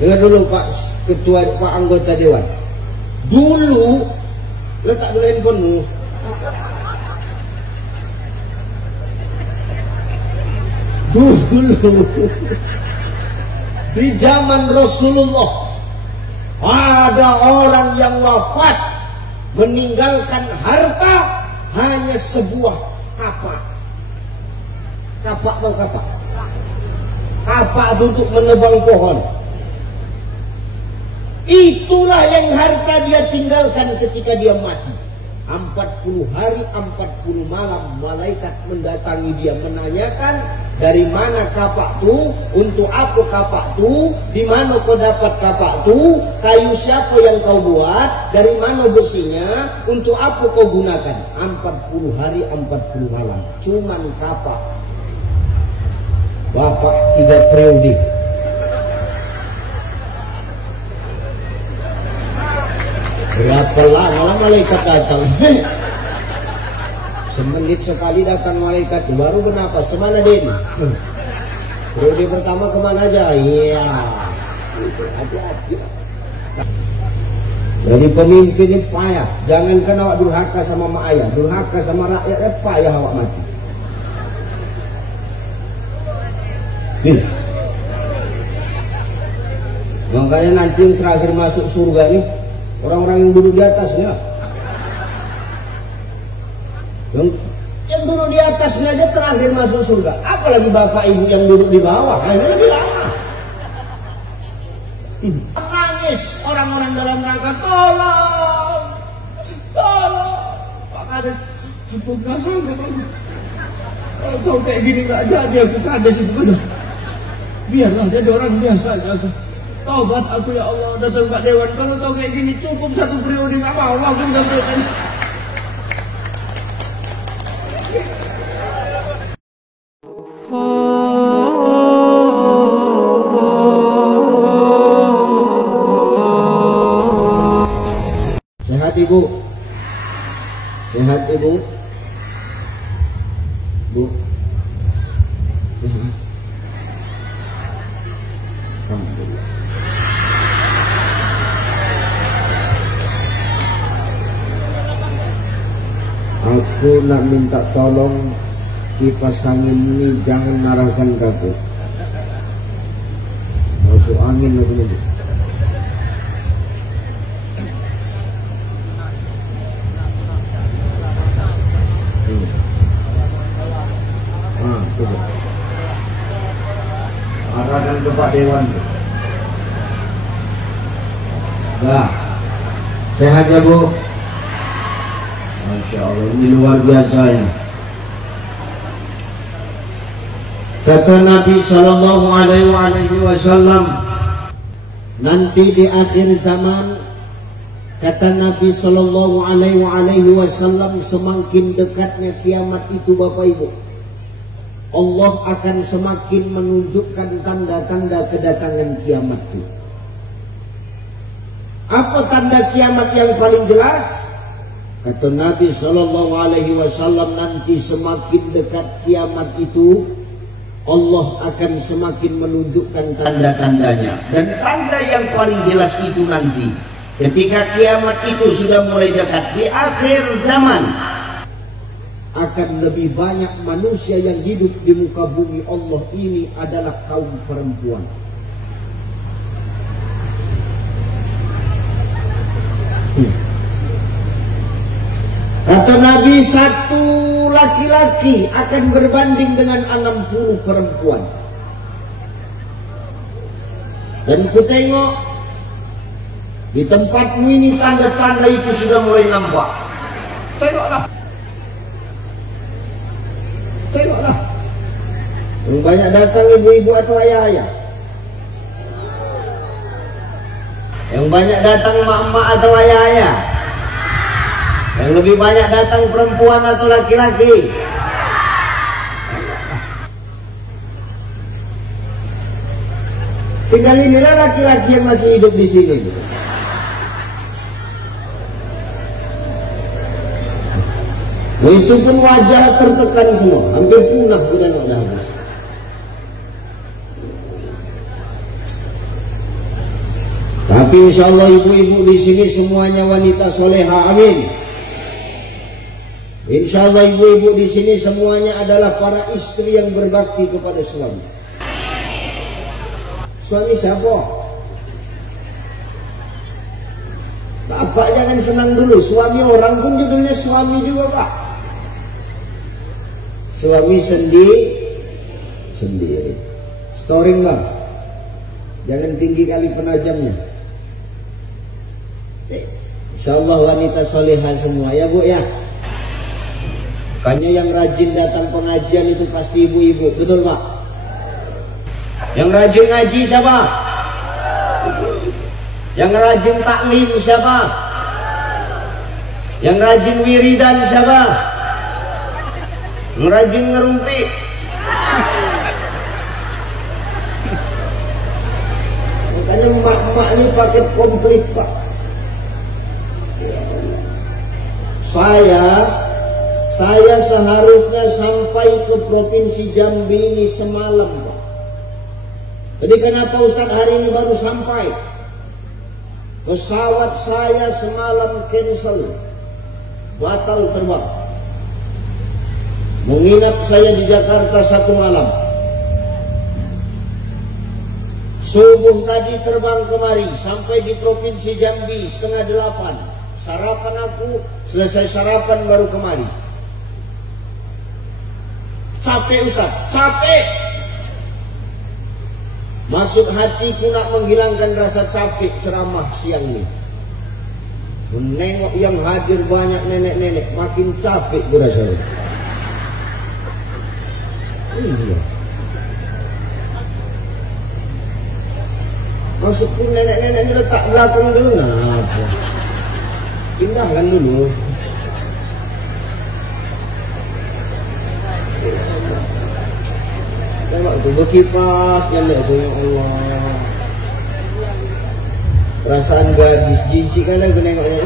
Dengar dulu Pak Ketua, Pak Anggota Dewan. Dulu letak dulu handphonemu. Dulu di zaman Rasulullah ada orang yang wafat meninggalkan harta hanya sebuah kapak. Kapak atau kapak? Kapak untuk menebang pohon. Itulah yang harta dia tinggalkan ketika dia mati. 40 hari 40 malam malaikat mendatangi dia, menanyakan dari mana kapak tu, untuk apa kapak tu, di mana kau dapat kapak tu, kayu siapa yang kau buat, dari mana besinya, untuk apa kau gunakan. 40 hari 40 malam cuman kapak. Bapak 3 periode. Berapa lama malaikat datang? Semenit sekali datang malaikat, baru bernapas. Kemana Den? Periode pertama kemana aja? Iya. Hati-hati. Jadi pemimpin ini payah. Jangankan awak durhaka sama mak ayah, durhaka sama rakyatnya payah awak mati. Makanya nanti yang terakhir masuk surga nih orang-orang yang duduk di atasnya. Yang duduk di atasnya aja terakhir masuk surga. Apalagi bapak ibu yang duduk di bawah, ini lebih lama. Nangis orang-orang dalam neraka, tolong, tolong. Pak Kades, cukup gak sanggup. Kalau kayak gini gak jadi aku Kades itu benar. Biarlah jadi orang biasa aja. Taubat aku ya Allah, datang Pak Dewan. Kalau tahu kayak gini cukup 1 periode, nggak mau aku nggak periode. Sehat Ibu? Sehat Ibu? Bu? Alhamdulillah. Aku nak minta tolong kipas angin ini jangan narahkan kaku. Masuk angin aku ini. Coba. Arahkan ke Pak Dewan. Nah, sehat ya Bu? Masya Allah, ini luar biasa ya. Kata Nabi Sallallahu Alaihi Wasallam, nanti di akhir zaman, kata Nabi Sallallahu Alaihi Wasallam, semakin dekatnya kiamat itu Bapak Ibu, Allah akan semakin menunjukkan tanda-tanda kedatangan kiamat itu. Apa tanda kiamat yang paling jelas? Kata Nabi Sallallahu Alaihi Wasallam, nanti semakin dekat kiamat itu, Allah akan semakin menunjukkan tanda-tandanya. Dan tanda yang paling jelas itu nanti, ketika kiamat itu sudah mulai dekat di akhir zaman, akan lebih banyak manusia yang hidup di muka bumi Allah ini adalah kaum perempuan. Kata Nabi, 1 laki-laki akan berbanding dengan 60 perempuan. Dan ku tengok di tempatmu ini tanda-tanda itu sudah mulai nampak. Tengoklah. Tengoklah. Yang banyak datang ibu-ibu atau ayah-ayah. Yang banyak datang mak-mak atau ayah-ayah. Yang lebih banyak datang perempuan atau laki-laki. Tinggal inilah laki-laki yang masih hidup di sini. Nah, itu pun wajah tertekan semua, hampir punah kita udah habis. Tapi insya Allah ibu-ibu di sini semuanya wanita soleha, amin. Insya Allah ibu-ibu di sini semuanya adalah para istri yang berbakti kepada suami. Suami siapa? Bapak jangan senang dulu, suami orang pun judulnya suami juga Pak. Suami sendiri. Storing Bang, jangan tinggi kali penajamnya. Insya Allah wanita solehah semua ya Bu ya. Bukannya yang rajin datang pengajian itu pasti ibu-ibu, betul Pak? Yang rajin ngaji siapa? Yang rajin taklim siapa? Yang rajin wiridan siapa? Yang rajin ngerumpi? Makanya emak-emak ini pakai komplit Pak. Saya seharusnya sampai ke Provinsi Jambi ini semalam Pak. Jadi kenapa Ustadz hari ini baru sampai? Pesawat saya semalam cancel, batal terbang. Menginap saya di Jakarta 1 malam. Subuh tadi terbang kemari, sampai di Provinsi Jambi 7:30. Sarapan aku, selesai sarapan baru kemari. Capek Ustaz, capek. Masuk hatiku nak menghilangkan rasa capek ceramah siang ini. Menengok yang hadir banyak nenek-nenek, makin capek berasa. Iya. Masuk pun nenek-nenek ini letak belakang dulu. Nah, apa? Pindahkan dulu. Tengok tu berkipas, lihat tu ya Allah. Perasaan gadis jijik kan aku nengoknya.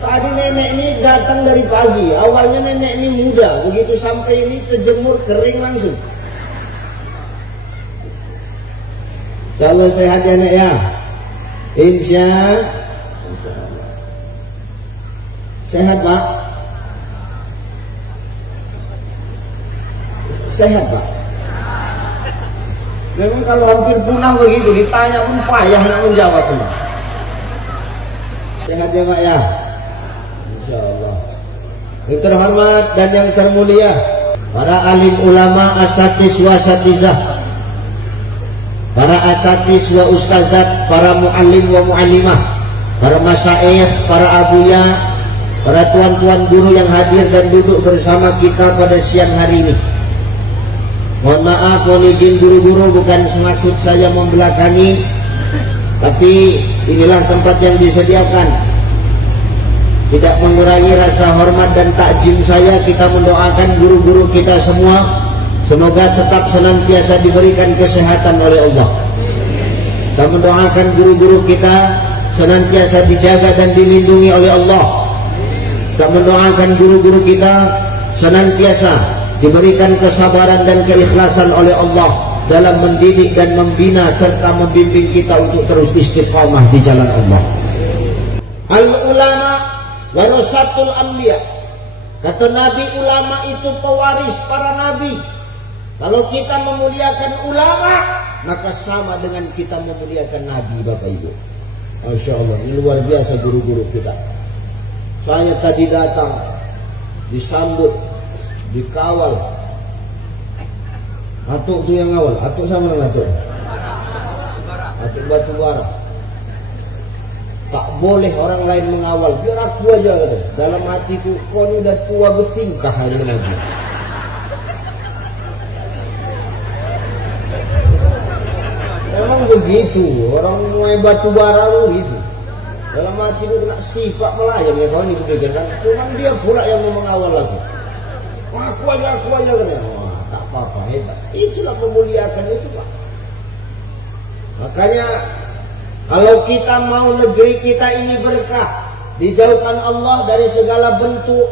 Tadi nenek ini datang dari pagi. Awalnya nenek ini muda, begitu sampai ini terjemur kering langsung. Insyaallah sehat ya Nek ya. Insyaallah. Sehat Pak. Sehat Pak. Memang kalau hampir punah begitu ditanya pun payah nak menjawab pun. Sehat ya Pak ya. Insyaallah. Yang terhormat dan yang termulia para alim ulama, asatiz wa asatizah, para asatiz wa ustazat, para muallim wa muallimah, para masyayikh, para abuya, para tuan-tuan guru yang hadir dan duduk bersama kita pada siang hari ini. Mohon maaf, mohon izin guru-guru, bukan semaksud saya membelakangi, tapi inilah tempat yang disediakan. Tidak mengurangi rasa hormat dan takjim saya, kita mendoakan guru-guru kita semua semoga tetap senantiasa diberikan kesehatan oleh Allah. Kita mendoakan guru-guru kita senantiasa dijaga dan dilindungi oleh Allah. Kita mendoakan guru-guru kita senantiasa diberikan kesabaran dan keikhlasan oleh Allah dalam mendidik dan membina serta membimbing kita untuk terus istiqamah di jalan Allah. Al-ulama warasatul anbiya. Kata Nabi, ulama itu pewaris para nabi. Kalau kita memuliakan ulama, maka sama dengan kita memuliakan nabi, Bapak Ibu. Masya Allah, ini luar biasa guru-guru kita. Saya tadi datang, disambut, dikawal. Atuk tu yang awal. Atuk sama dengan Atuk. Atuk batu bara. Tak boleh orang lain mengawal, biar aku aja kata. Dalam hatiku, kau ni dah tua bertingkah hari lagi. Memang begitu, orang mulai batu bara begitu. Dalam hatiku kena sifat melayang ya kau ni begitu. Cuma dia pula yang mau mengawal lagi. Aku aja kan. Wah, tak apa-apa, hebat. Itulah memuliakan itu Pak. Makanya kalau kita mau negeri kita ini berkah, dijauhkan Allah dari segala bentuk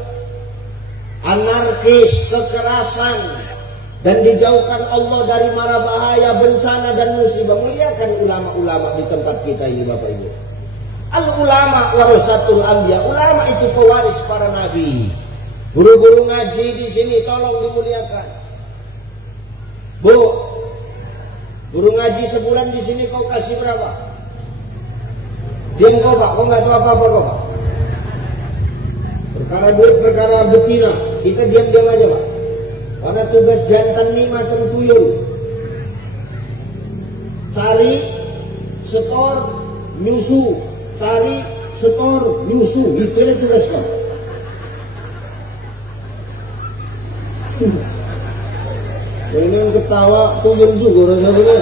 anarkis, kekerasan, dan dijauhkan Allah dari mara bahaya, bencana dan musibah. Muliakan ulama-ulama di tempat kita ini, Bapak Ibu. Al-ulama warasatul anbiya. Ulama itu pewaris para nabi. Guru-guru ngaji di sini tolong dimuliakan. Bu, guru ngaji sebulan di sini kau kasih berapa? Diam kau Pak, kau nggak tahu apa-apa kau Pak. Perkara duit, perkara betina, kita diam-diam aja Pak. Karena tugas jantan ini macam tuyul. Cari, setor, nyusu. Cari, setor, nyusu. Itu yang tugas kau. Ini yang ketawa tuyul juga rasanya.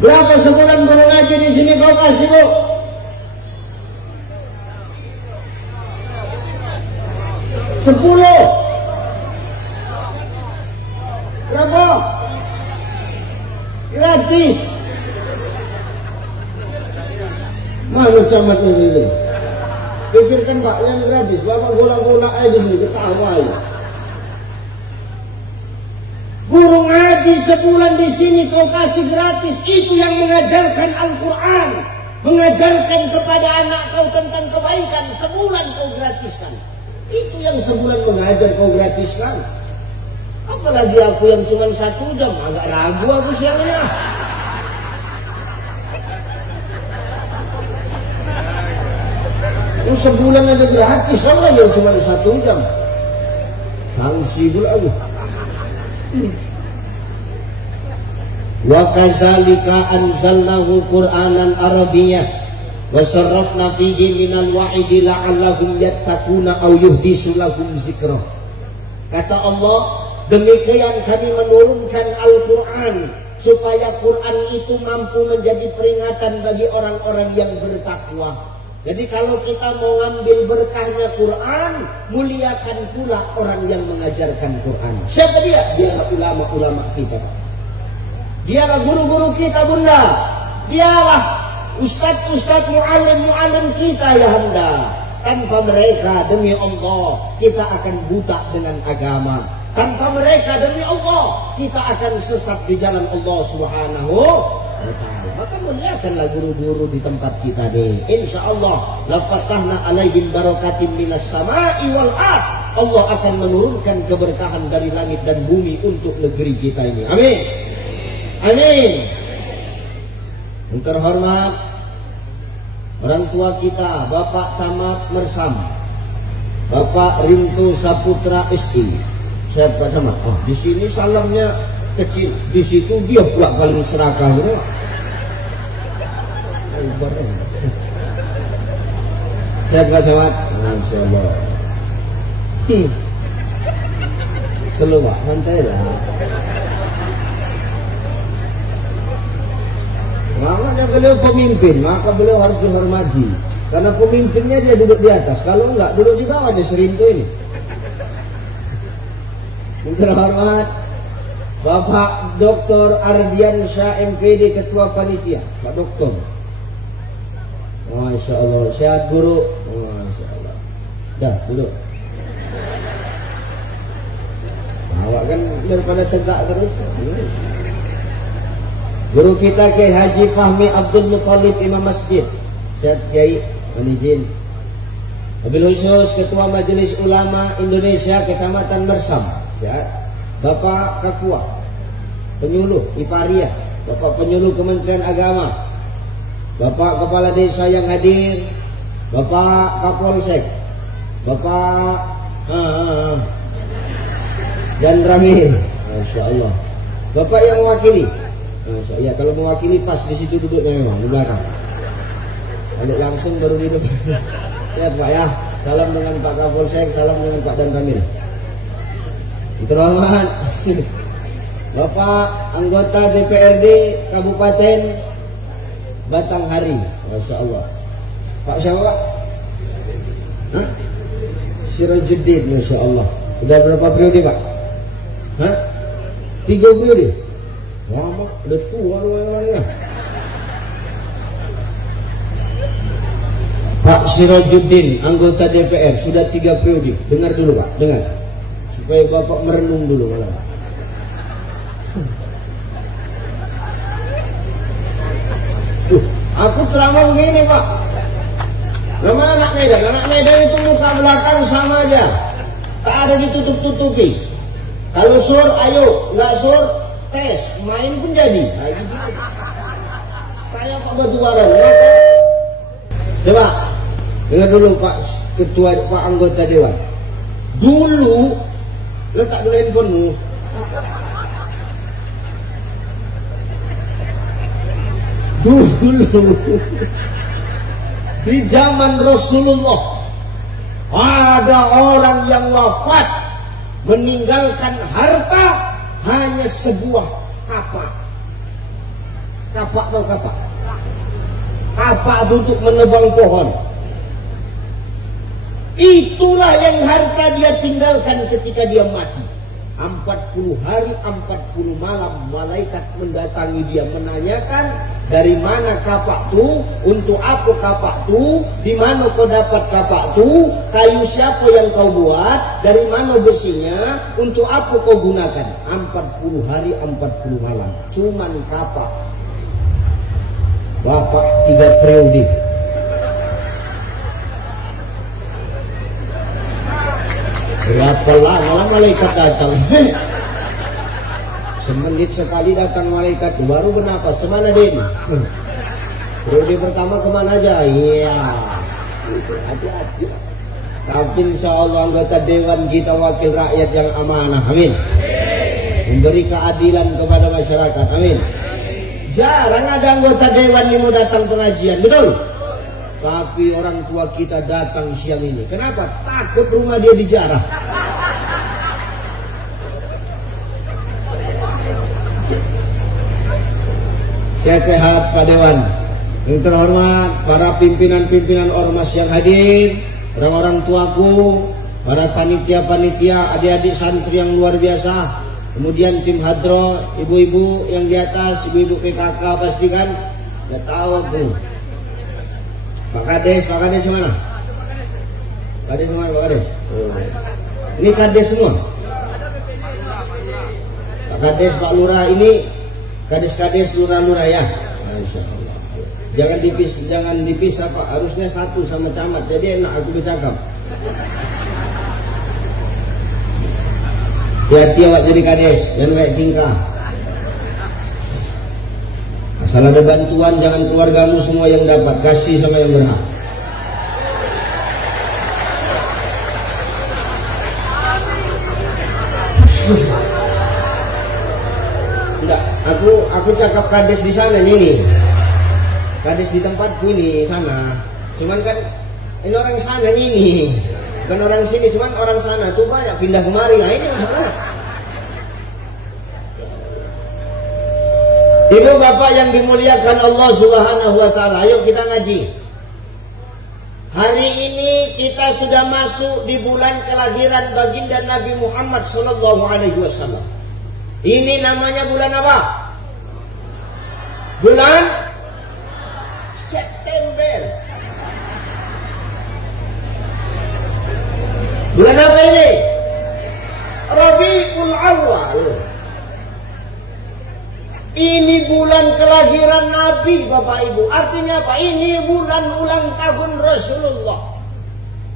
Berapa sebulan guru ngaji di sini kau kasih Bu? Sepuluh. Berapa? Gratis. Mana camatnya ini? Pikirkan Pak yang gratis, Bapak gola-gola aja sini ketawa ya. Guru ngaji sebulan di sini kau kasih gratis, itu yang mengajarkan Al-Quran, mengajarkan kepada anak kau tentang kebaikan, sebulan kau gratiskan. Itu yang sebulan mengajar kau gratiskan. Apalagi aku yang cuma 1 jam, agak ragu aku siangnya. Sebulan aja gratis, orang yang cuma 1 jam. Sanksi pula aku. Wa kadzalika anzalnahu Qur'anan Arabiyyah wa sarrafna fihi minal wa'idi la'allahum yattaquna aw yuhdisu lahum dzikra. Kata Allah, demikian kami menurunkan Al-Quran supaya Quran itu mampu menjadi peringatan bagi orang-orang yang bertakwa. Jadi kalau kita mau ngambil berkahnya Quran, muliakan pula orang yang mengajarkan Quran. Siapa dia? Dialah ulama-ulama kita. Dialah guru-guru kita Bunda. Dialah ustadz-ustadz mu'alim-mu'alim kita ya Handa. Tanpa mereka demi Allah kita akan buta dengan agama. Tanpa mereka demi Allah kita akan sesat di jalan Allah Subhanahu wa ta'ala. Maka muliakanlah guru-guru di tempat kita nih. InsyaAllah lafatahna alaihim barakatim minas sama'i wal ard. Allah akan menurunkan keberkahan dari langit dan bumi untuk negeri kita ini. Amin. Amin. Yang terhormat orang tua kita, Bapak Camat Mersam, Bapak Rinto Saputra SI. Saya Pak Camat. Oh, di sini salamnya kecil, di situ dia pula paling serakah. Saya Pak Camat. Masyaallah. Seluak santai lah. Makanya beliau pemimpin, maka beliau harus dihormati. Karena pemimpinnya dia duduk di atas, kalau enggak duduk di bawah dia serintu ini. Yang terhormat Bapak Dr. Ardiansyah MPD Ketua Panitia, Pak Doktor. Masya Allah, sehat guru. Masya Allah. Dah duduk. Awak kan daripada tegak terus. Guru kita Kiai Haji Fahmi Abdul Muthalib Imam Masjid. Syed Kiai Manijin. Wabil khusus Ketua Majelis Ulama Indonesia Kecamatan Mersam. Syed Bapak Kakua Penyuluh Iparia, Bapak Penyuluh Kementerian Agama, Bapak Kepala Desa yang hadir, Bapak Kapolsek, Bapak dan Ramil. Masya Allah. Bapak yang mewakili. Ya kalau mewakili pas di situ duduknya memang di belakang. Ada langsung baru di depan. Siap Pak ya. Salam dengan Pak Kapolsek, salam dengan Pak Dan Ramil. Terhormat Bapak anggota DPRD Kabupaten Batanghari. Masya Allah. Pak siapa? Hah? Sirajuddin. Masya Allah. Udah berapa periode Pak? Hah? 3 periode. Lama, udah tua orangnya. Pak Sirajuddin, anggota DPR, sudah 3 periode. Dengar dulu Pak, dengar. Supaya Bapak merenung dulu malah. Aku ceramah begini Pak. Nama anak Medan itu muka belakang sama aja. Tak ada ditutup-tutupi. Kalau sur, ayo. Nggak sur, tes. Main pun jadi. Nah, gitu. Kayak Pak Batubara. Coba, dengar dulu Pak Ketua, Pak Anggota Dewan. Dulu, letak dulu handphonemu. Dulu di zaman Rasulullah ada orang yang wafat meninggalkan harta hanya sebuah kapak. Kapak atau kapak? Kapak untuk menebang pohon. Itulah yang harta dia tinggalkan ketika dia mati. 40 hari 40 malam malaikat mendatangi dia menanyakan dari mana kapak tu, untuk apa kapak tu, di mana kau dapat kapak tu, kayu siapa yang kau buat, dari mana besinya, untuk apa kau gunakan. 40 hari 40 malam cuman kapak. Bapak 3 periode. Berapa lama malaikat datang? Semenit sekali datang malaikat, baru bernapas. Kemana Den? Periode pertama kemana aja? Iya, hati-hati. Tapi insya Allah anggota dewan kita wakil rakyat yang amanah. Amin. Memberi keadilan kepada masyarakat. Amin. Jarang ada anggota dewan yang mau datang pengajian, betul? Tapi orang tua kita datang siang ini. Kenapa? Takut rumah dia dijarah. Sehat Pak Dewan. Yang terhormat para pimpinan-pimpinan ormas yang hadir, orang-orang tuaku, para panitia-panitia, adik-adik santri yang luar biasa, kemudian tim hadro, ibu-ibu yang di atas, ibu-ibu PKK pasti kan, nggak tahu aku. Pak Kades mana? Pak Kades mana Pak Kades? Oh. Ini Kades semua. Pak Kades, Pak Lurah, ini Kades-kades lurah-lurah ya. Masya Allah. Jangan dipisah Pak. Harusnya satu sama camat. Jadi enak aku bercakap. Hati-hati awak jadi Kades, jangan kayak tingkah. Asal ada bantuan, jangan keluargamu semua yang dapat, kasih sama yang berhak. Enggak, aku cakap Kades di sana nih. Kades di tempatku ini sana. Cuman kan ini orang sana ini, bukan orang sini. Cuman orang sana tuh banyak pindah kemari. Nah ini masalah. Ibu bapak yang dimuliakan Allah Subhanahu wa ta'ala, ayo kita ngaji. Hari ini kita sudah masuk di bulan kelahiran baginda Nabi Muhammad sallallahu alaihi wasallam. Ini namanya bulan apa? Bulan September. Bulan apa ini? Rabiul Awal. Ini bulan kelahiran Nabi Bapak Ibu. Artinya apa? Ini bulan ulang tahun Rasulullah.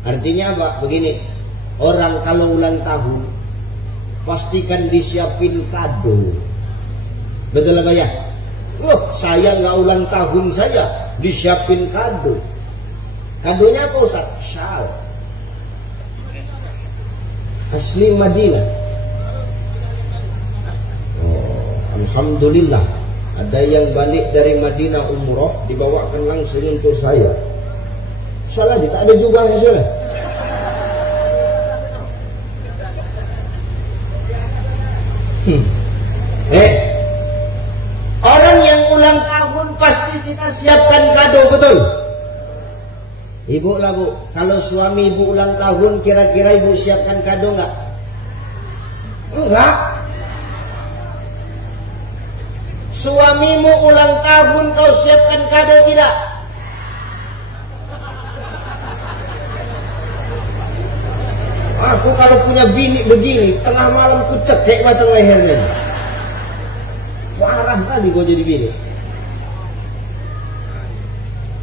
Artinya apa? Begini, orang kalau ulang tahun pastikan disiapin kado. Betul apa ya? Saya nggak ulang tahun saja disiapin kado. Kadonya apa Ustaz? Syal. Asli Madinah. Alhamdulillah, ada yang balik dari Madinah umroh dibawakan langsung untuk saya. Salah dia, tak ada jubahnya salah. Orang yang ulang tahun pasti kita siapkan kado, betul? Ibu lah Bu, kalau suami ibu ulang tahun kira-kira ibu siapkan kado enggak? Enggak. Suamimu ulang tahun kau siapkan kado tidak? Aku kalau punya bini begini, tengah malam ku cekek batang lehernya. Marah kali gua jadi bini.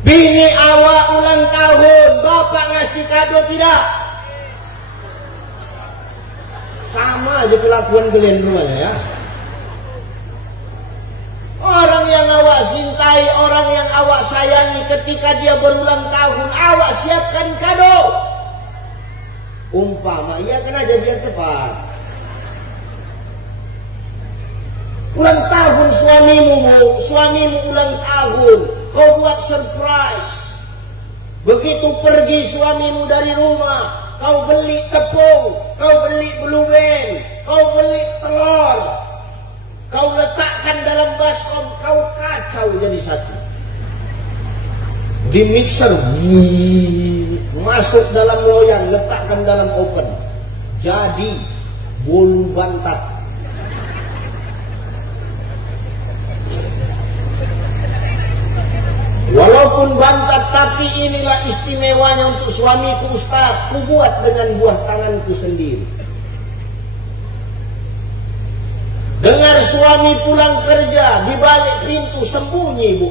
Bini awak ulang tahun, bapak ngasih kado tidak? Sama aja kelakuan kalian semuanya ya. Orang yang awak cintai, orang yang awak sayangi, ketika dia berulang tahun, awak siapkan kado. Umpama, iya kan aja biar cepat. Ulang tahun suamimu ulang tahun, kau buat surprise. Begitu pergi suamimu dari rumah, kau beli tepung, kau beli blueberry, kau beli telur, kau letakkan dalam baskom, kau kacau jadi satu. Di mixer, masuk dalam loyang, letakkan dalam oven, jadi bolu bantat. Walaupun bantat, tapi inilah istimewanya untuk suamiku Ustaz. Ku buat dengan buah tanganku sendiri. Dengar suami pulang kerja, di balik pintu sembunyi ibu,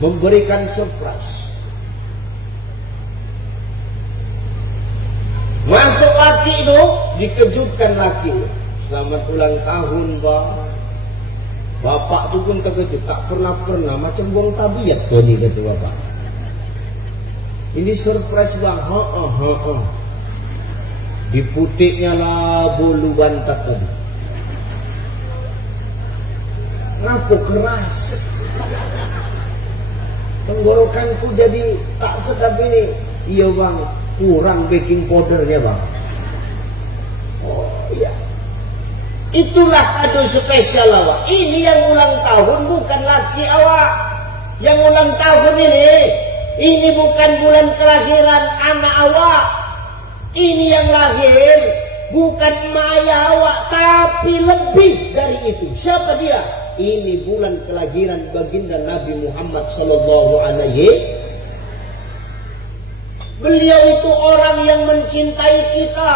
memberikan surprise. Masuk laki itu, dikejutkan laki. Selamat ulang tahun, Bang. Bapak itu pun terkejut, tak pernah macam buang tabiat tuh ni kata bapak. Ini surprise bang, diputiknya lah bolu bantat tadi. Ngapa keras? Tenggorokanku jadi tak sedap ini. Iya bang, kurang baking powdernya bang. Oh iya. Itulah kado spesial awak. Ini yang ulang tahun bukan laki awak. Yang ulang tahun ini bukan bulan kelahiran anak awak. Ini yang lahir bukan maya awak, tapi lebih dari itu. Siapa dia? Ini bulan kelahiran baginda Nabi Muhammad sallallahu alaihi. Beliau itu orang yang mencintai kita,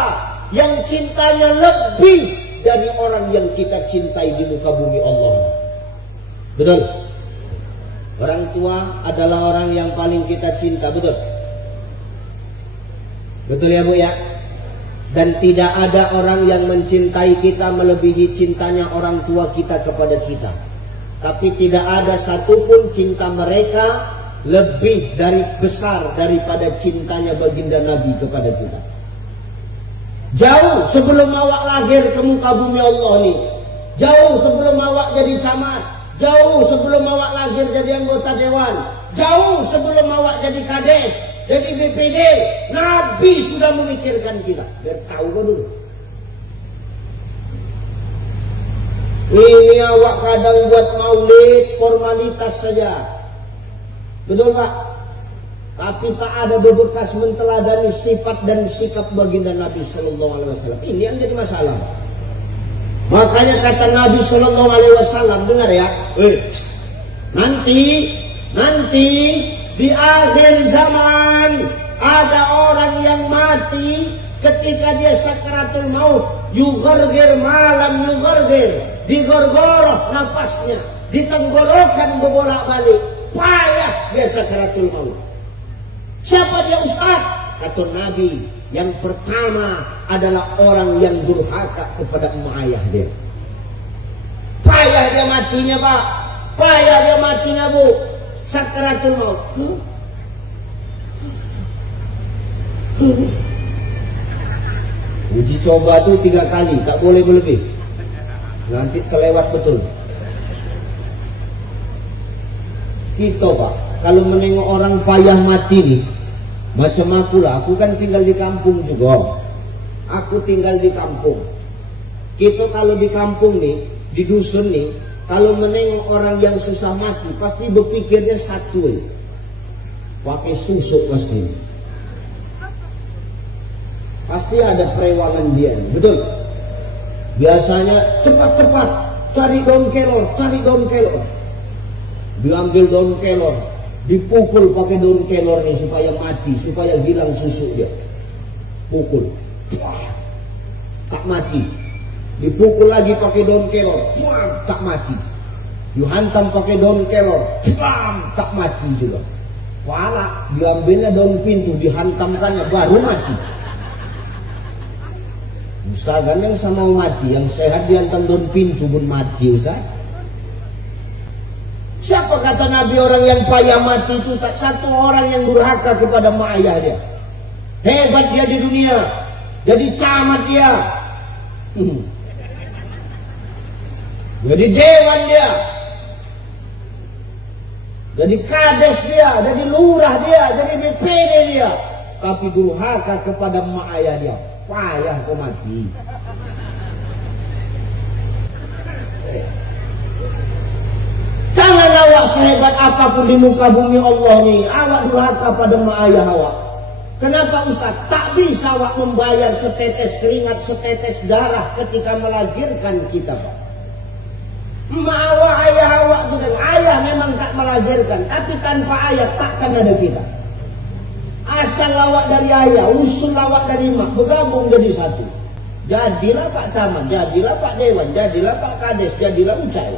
yang cintanya lebih dari orang yang kita cintai di muka bumi Allah. Betul? Orang tua adalah orang yang paling kita cinta, betul? Betul ya Bu ya? Dan tidak ada orang yang mencintai kita melebihi cintanya orang tua kita kepada kita. Tapi tidak ada satupun cinta mereka lebih dari besar daripada cintanya baginda Nabi kepada kita. Jauh sebelum awak lahir ke muka bumi Allah ni, jauh sebelum awak jadi camat, jauh sebelum awak lahir jadi anggota dewan, jauh sebelum awak jadi kades, jadi BPD, Nabi sudah memikirkan kita. Biar tahu kau dulu. Ini awak kadang buat maulid formalitas saja, betul Pak? Tapi tak ada bebekas menteladani sifat dan sikap baginda Nabi Sallallahu Alaihi Wasallam. Ini yang jadi masalah. Makanya kata Nabi Sallallahu Alaihi Wasallam, dengar ya, nanti di akhir zaman ada orang yang mati ketika dia sakaratul maut, yughargir malam yughargir, digorgoroh nafasnya, ditenggorokan bebolak-balik, payah dia sakaratul maut. Siapa dia Ustaz? Kata Nabi, yang pertama adalah orang yang durhaka kepada emak ayah dia. Payah dia matinya Pak, payah dia matinya Bu, sakaratul maut. Uji coba tuh 3 kali, tak boleh berlebih. Nanti terlewat betul. Kita Pak, kalau menengok orang payah mati nih, macam aku kan tinggal di kampung juga. Aku tinggal di kampung. Kita kalau di kampung nih, di dusun nih, kalau menengok orang yang susah mati, pasti berpikirnya satu, pakai susuk pasti. Pasti ada perewangan dia, betul? Biasanya cepat-cepat cari daun kelor. Diambil daun kelor, dipukul pakai daun kelor ini supaya mati, supaya hilang susu dia. pukul, tak mati. Dipukul lagi pakai daun kelor, tak mati. Dihantam pakai daun kelor, tak mati juga. Pala diambilnya daun pintu, dihantamkannya, baru mati. Ustaz kan yang sama mati, yang sehat dihantam daun pintu pun mati Ustaz. Siapa kata Nabi orang yang payah mati itu Ustaz? Satu orang yang durhaka kepada mak ayah dia. Hebat dia di dunia, jadi camat dia, jadi dewan dia, jadi kades dia, jadi lurah dia, jadi DPD dia, tapi durhaka kepada mak ayah dia. Payah kau mati. Jangan awak sehebat apapun di muka bumi Allah nih, awak durhaka pada mak ayah awak. Kenapa Ustaz? Tak bisa awak membayar setetes keringat, setetes darah ketika melahirkan kita, Pak. Mak awak, ayah awak juga. Ayah memang tak melahirkan, tapi tanpa ayah takkan ada kita. Asal awak dari ayah, usul awak dari mak, bergabung jadi satu. Jadilah Pak Camat, jadilah Pak Dewan, jadilah Pak Kades, jadilah Ucai.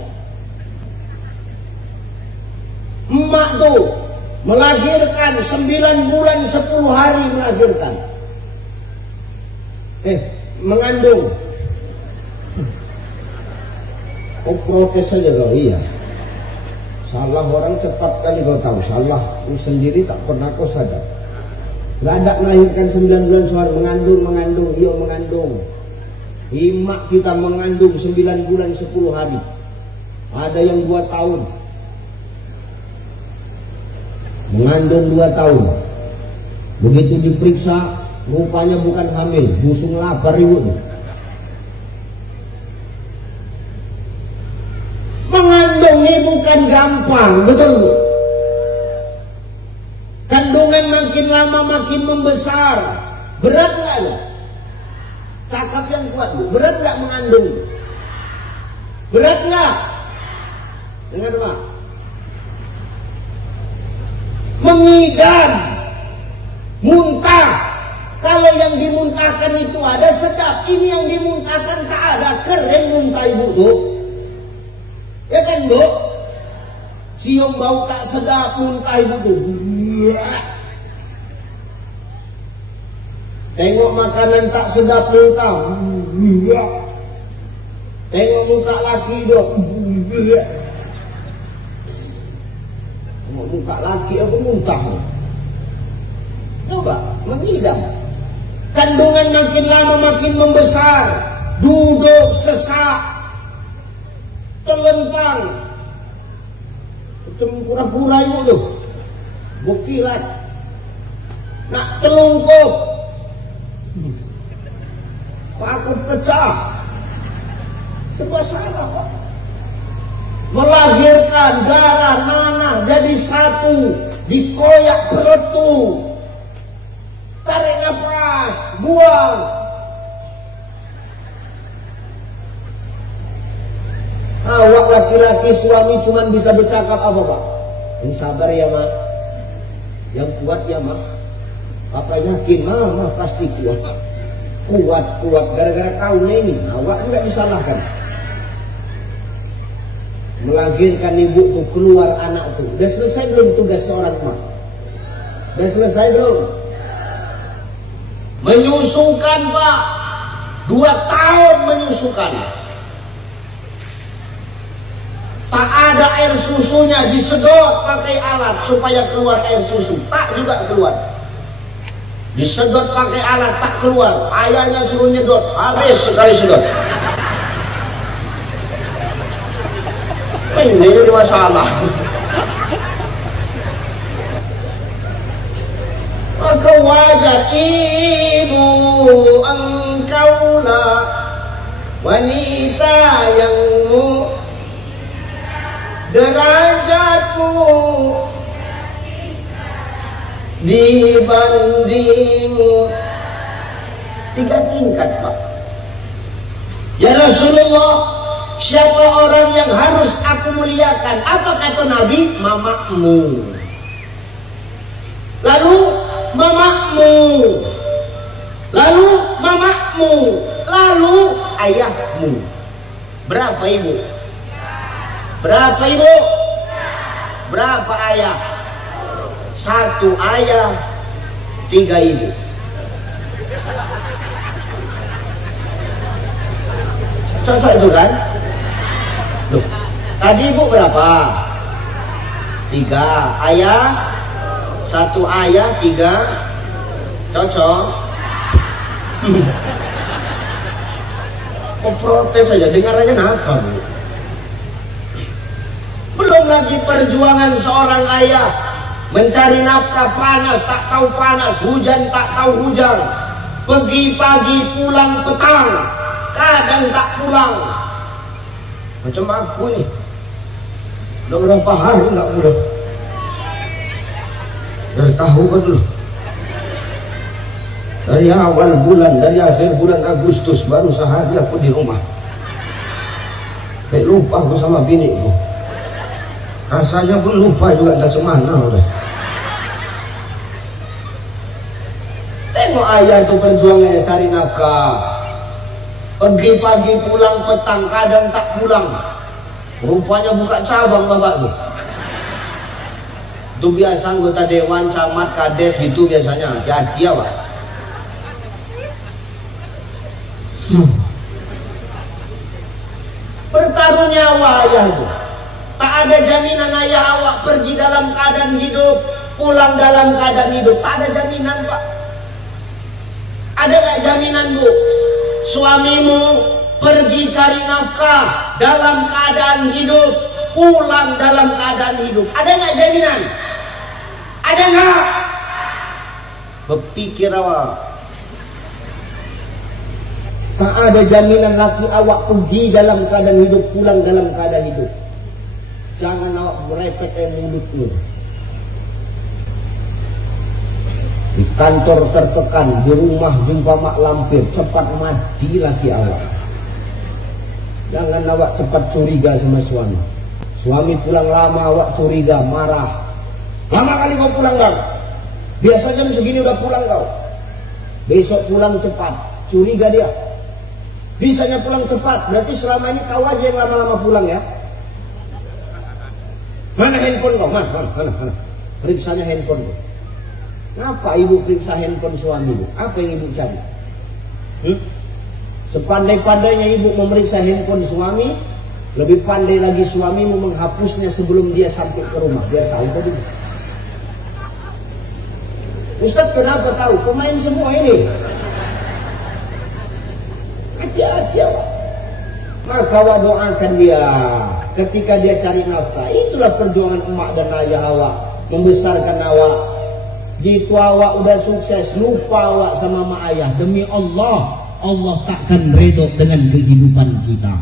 Emak tuh melahirkan 9 bulan 10 hari melahirkan. Mengandung. Oh, protes saja kau, iya. Salah orang cepat kali kau tahu, salah sendiri tak pernah kau sadar. Gak melahirkan 9 bulan sehari, mengandung, iya mengandung. Imak kita mengandung 9 bulan 10 hari. Ada yang 2 tahun. Mengandung 2 tahun. Begitu diperiksa, rupanya bukan hamil, busung lapar ibunya. Mengandung ini bukan gampang, betul bu? Kandungan makin lama makin membesar. Berat nggak lo? Cakap yang kuat bu. Berat nggak mengandung? Berat nggak? Dengar pak. Mengidam, muntah. Kalau yang dimuntahkan itu ada sedap. Ini yang dimuntahkan tak ada, kering muntah ibu tuh. Ya kan bu? Cium bau tak sedap muntah ibu tuh. Tengok makanan tak sedap muntah. Tengok muka laki dok. Tengok muka laki aku muntah. Coba mengidam. Kandungan makin lama makin membesar. Duduk sesak, terlentang, pura-pura itu tuh, bukilat, nak telungkup, pakut pecah, serba salah kok. Melahirkan darah nanah jadi satu, dikoyak perut tuh, tarik nafas, buang. Awak laki-laki suami cuma bisa bercakap apa pak? Yang sabar ya mak, yang kuat ya mak. Papa yakin mama pasti kuat, kuat gara-gara kau ini. Awak nggak disalahkan. Melahirkan ibu tuh, keluar anak tuh. Udah selesai belum tugas seorang mak? Udah selesai belum? Menyusukan pak, 2 tahun menyusukan. Tak ada air susunya, disedot pakai alat supaya keluar air susu. Tak juga keluar. Disedot pakai alat, tak keluar. Ayahnya suruh nyedot, habis sekali sedot. Ini masalah. Maka wajar ibu engkaulah wanita yang derajatmu dibanding 3 tingkat pak. Ya Rasulullah, siapa orang yang harus aku muliakan? Apa kata Nabi? Mamamu. Lalu mamamu. lalu mamamu, lalu ayahmu. Berapa ibu? Berapa ibu? Berapa ayah? 1 ayah, 3 ibu. Cocok itu kan? Loh, tadi ibu berapa? 3 ayah, 1 ayah, 3. Cocok? Kok protes aja, dengar aja kenapa bu? Belum lagi perjuangan seorang ayah mencari nafkah, panas tak tahu panas, hujan tak tahu hujan, pergi pagi pulang petang, kadang tak pulang. Macam aku nih, udah berapa hari nggak pulang, dari tahu kan dulu, dari awal bulan, dari akhir bulan Agustus baru sehari aku di rumah. Kayak lupa aku sama biniku, rasanya pun lupa juga, tak semana udah. Tengok ayah itu perjuangannya cari nafkah, pergi pagi pulang petang, kadang tak pulang. Rupanya buka cabang bapak tuh. Itu biasa anggota dewan, camat, kades gitu biasanya. Hati-hati ya pak. Bertaruh nyawa ayah itu. Tak ada jaminan ayah awak pergi dalam keadaan hidup, pulang dalam keadaan hidup. Tak ada jaminan pak. Ada nggak jaminan bu? Suamimu pergi cari nafkah dalam keadaan hidup, pulang dalam keadaan hidup. Ada nggak jaminan? Ada nggak? Berpikir awak. Tak ada jaminan laki awak pergi dalam keadaan hidup, pulang dalam keadaan hidup. Jangan awak merepet mulutmu. Di kantor tertekan, di rumah jumpa mak lampir, cepat mati laki awak. Jangan awak cepat curiga sama suami. Suami pulang lama, awak curiga, marah. Lama kali kau pulang kau? Biasa jam segini udah pulang kau. Besok pulang cepat, curiga dia. Bisanya pulang cepat, berarti selama ini kau aja yang lama-lama pulang ya. Mana handphone kau? Mana? Periksanya handphone kau. Kenapa ibu periksa handphone suami ibu? Apa yang ibu cari? Sepandai-pandainya ibu memeriksa handphone suami, lebih pandai lagi suamimu menghapusnya sebelum dia sampai ke rumah. Biar tahu tadi. Ustaz kenapa tahu? Pemain semua ini. Hati-hati awak. Maka awak doakan dia ketika dia cari nafkah. Itulah perjuangan emak dan ayah awak membesarkan awak. Gitu awak udah sukses, lupa awak sama mak ayah. Demi Allah, Allah takkan ridho dengan kehidupan kita.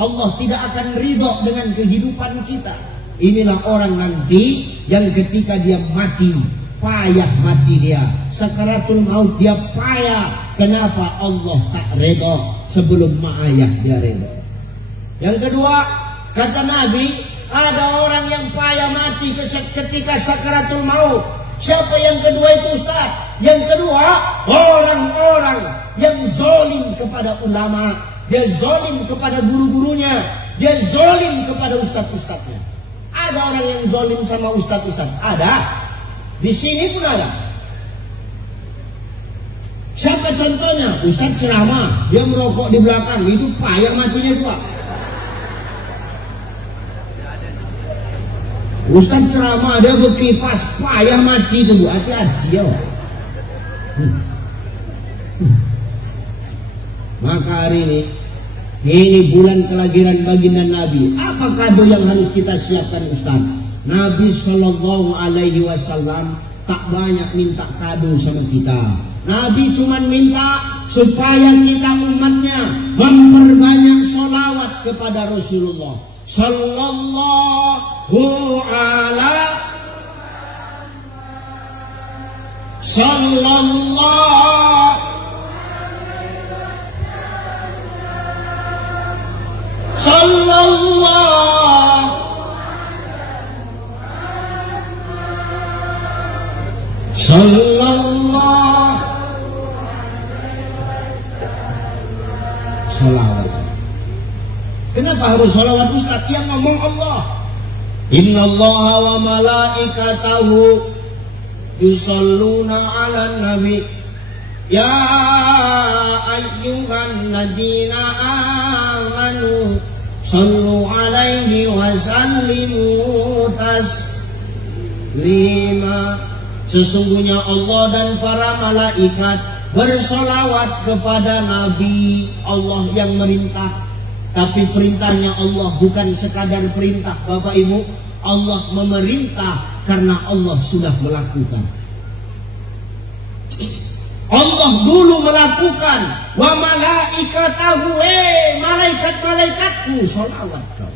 Allah tidak akan ridho dengan kehidupan kita. Inilah orang nanti yang ketika dia mati, payah mati dia. Sakaratul maut dia payah. Kenapa? Allah tak ridho sebelum mak ayah dia ridho. Yang kedua, kata Nabi, ada orang yang payah mati ketika sakaratul maut. Siapa yang kedua itu Ustaz? Yang kedua, orang-orang yang zalim kepada ulama, dia zalim kepada guru-gurunya, dia zalim kepada ustaz-ustaznya. Ada orang yang zalim sama ustaz-ustaz? Ada. Di sini pun ada. Siapa contohnya? Ustaz ceramah, dia merokok di belakang, itu payah matinya juga. Ustaz ceramah dia berkipas, payah mati itu. Hati-hati ya. Maka hari ini bulan kelahiran baginda Nabi. Apa kado yang harus kita siapkan Ustaz? Nabi Shallallahu Alaihi Wasallam tak banyak minta kado sama kita. Nabi cuma minta supaya kita umatnya memperbanyak sholawat kepada Rasulullah Sallallahu salawat. Kenapa harus salawat Ustaz? Yang ngomong Allah. Innallaha wa malaikatahu yusalluna 'alan nabi ya ayyuhan ladzina amanu sallu 'alaihi wa sallimu taslima. Sesungguhnya Allah dan para malaikat bersolawat kepada Nabi. Allah yang merintah. Tapi perintahnya Allah bukan sekadar perintah, Bapak Ibu. Allah memerintah karena Allah sudah melakukan. Allah dulu melakukan. Wa malaikatahu, malaikat-malaikatku salawat kau.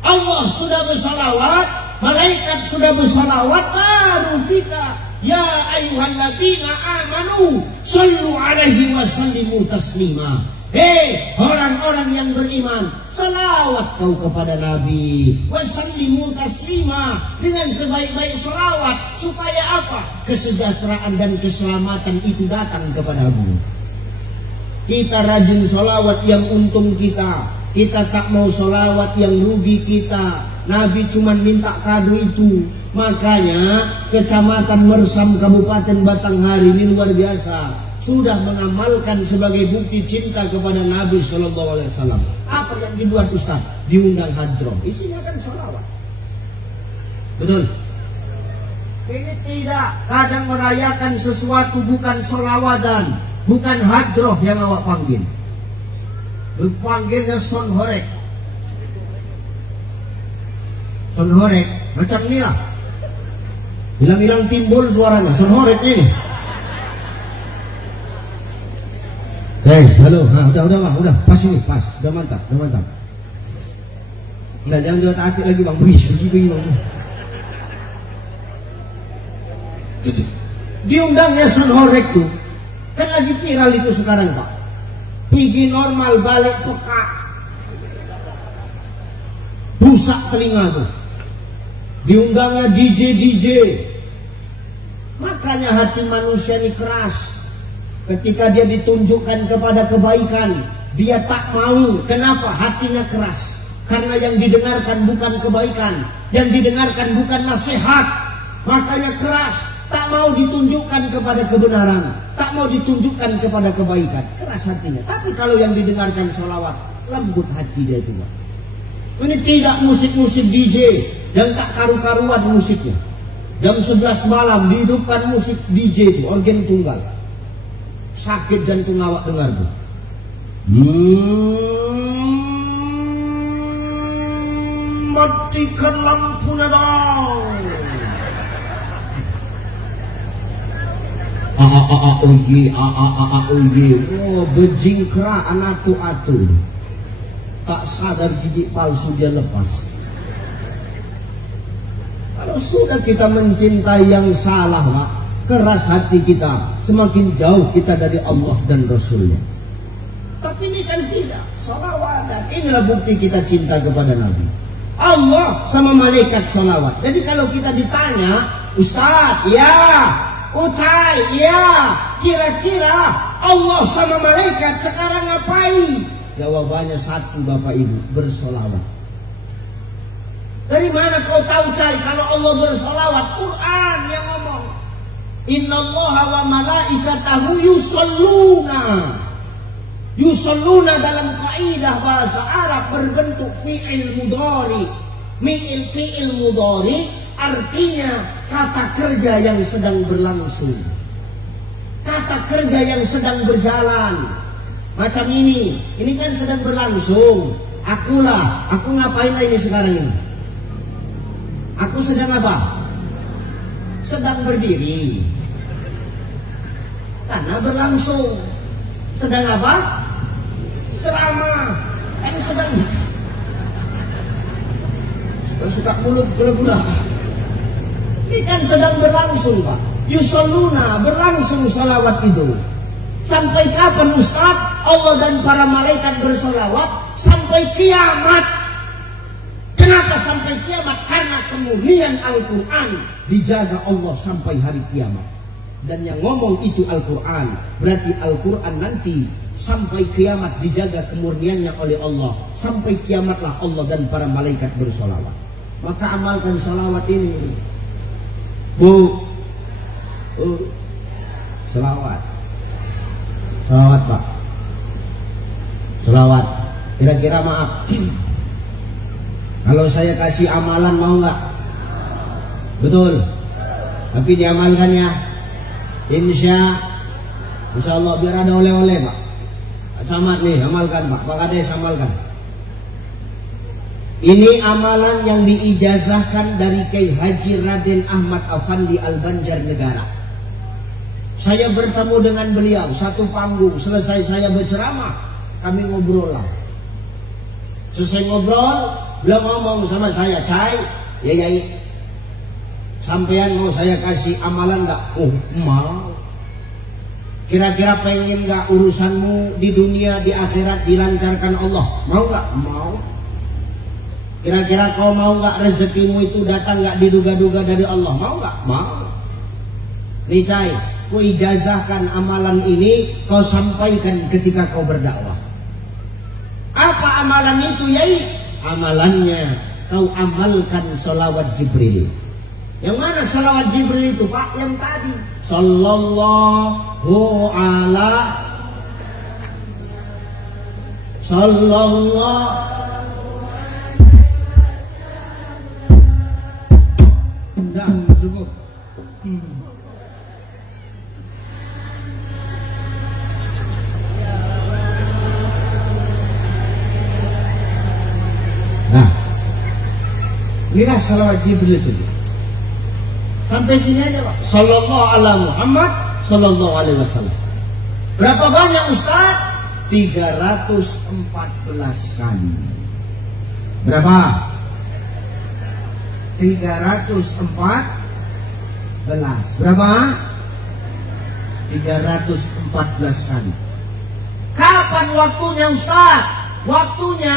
Allah sudah bersalawat, malaikat sudah bersalawat, baru kita. Ya ayyuhalladzina amanu sallu 'alaihi wa sallimu taslima. Hei orang-orang yang beriman, salawat kau kepada Nabi. Wasallimu taslima, dengan sebaik-baik salawat. Supaya apa? Kesejahteraan dan keselamatan itu datang kepadamu. Kita rajin salawat yang untung kita. Kita tak mau salawat yang rugi kita. Nabi cuma minta kado itu. Makanya Kecamatan Mersam Kabupaten Batanghari ini luar biasa, sudah mengamalkan sebagai bukti cinta kepada Nabi Sallallahu Alaihi Wasallam. Apa yang dibuat Ustaz? Diundang hadroh, isinya kan salawat. Betul? Ini tidak. Kadang merayakan sesuatu bukan salawatan, bukan hadroh yang awak panggil. Panggilnya sonhorek. Sonhorek macam ni lah. Hilang-hilang timbul suaranya sonhorek ini. Halo, udah, pas ini, pas, udah mantap. Nah, jangan juga takut lagi bang, begini. Diundangnya sonhorek tuh, kan lagi viral itu sekarang Pak. Pergi normal balik peka, busak telinga tuh. Diundangnya DJ. Makanya hati manusia ini keras. Ketika dia ditunjukkan kepada kebaikan, dia tak mau. Kenapa? Hatinya keras. Karena yang didengarkan bukan kebaikan, yang didengarkan bukan nasihat. Makanya keras. Tak mau ditunjukkan kepada kebenaran, tak mau ditunjukkan kepada kebaikan. Keras hatinya. Tapi kalau yang didengarkan sholawat, lembut hati dia itu. Ini tidak musik-musik DJ yang tak karu-karuan musiknya. Jam 11 malam dihidupkan musik DJ itu, organ tunggal. Sakit jantung awak dengar tuh. Matikan lampunya dong. Oh, bejingkra anatu-atu. Tak sadar gigi palsu dia lepas. Kalau sudah kita mencintai yang salah, Pak, keras hati kita, semakin jauh kita dari Allah dan Rasulnya. Tapi ini kan tidak, salawat. Inilah bukti kita cinta kepada Nabi. Allah sama malaikat salawat. Jadi kalau kita ditanya, Ustaz, ya, Ucai, ya, kira-kira Allah sama malaikat sekarang ngapain? Jawabannya satu Bapak Ibu, bersolawat. Dari mana kau tahu Cai kalau Allah bersolawat? Quran yang ngomong. Innallaha wa malaikatahu yusalluna dalam kaidah bahasa Arab berbentuk fi'il mudhari. Fi'il mudhari artinya kata kerja yang sedang berlangsung, kata kerja yang sedang berjalan. Macam ini kan sedang berlangsung. Aku ngapain lah ini sekarang ini? Aku sedang apa? Sedang berdiri. Karena berlangsung. Sedang apa? Ceramah. Kan sedang. Suka mulut gula-gula. Ini kan sedang berlangsung Pak. Yusalluna, berlangsung salawat itu. Sampai kapan Ustaz? Allah dan para malaikat bersalawat sampai kiamat. Kenapa sampai kiamat? Karena kemuliaan Al-Quran dijaga Allah sampai hari kiamat. Dan yang ngomong itu Al-Quran. Berarti Al-Quran nanti sampai kiamat dijaga kemurniannya oleh Allah. Sampai kiamatlah Allah dan para malaikat bersolawat. Maka amalkan solawat ini. Solawat. Solawat Pak. Solawat. Kira-kira maaf. Kalau saya kasih amalan mau nggak? Betul. Tapi diamalkan ya. Insya Allah biar ada oleh-oleh Pak. Samad nih, amalkan Pak. Pak Kades amalkan. Ini amalan yang diijazahkan dari Kiai Haji Raden Ahmad Afandi Al-Banjar Negara. Saya bertemu dengan beliau satu panggung. Selesai saya berceramah, kami ngobrol lah. Selesai ngobrol, beliau ngomong sama saya, Cai, ya Yai, sampean mau saya kasih amalan nggak? Oh mau. Kira-kira pengen gak urusanmu di dunia, di akhirat dilancarkan Allah? Mau gak? Mau. Kira-kira kau mau gak rezekimu itu datang gak diduga-duga dari Allah? Mau gak? Mau. Nih Cai, ku ijazahkan amalan ini, kau sampaikan ketika kau berdakwah. Apa amalan itu Yai? Amalannya kau amalkan sholawat Jibril. Yang mana sholawat Jibril itu Pak? Yang tadi. Sallallahu Udah cukup. Nah, inilah sholawat Jibril itu. Sampai sini aja Pak. Sallallahu ala Muhammad sallallahu alaihi wasallam. Berapa banyak Ustaz? 314 kali. Berapa? 314. Berapa? 314 kali. Kapan waktunya Ustaz? Waktunya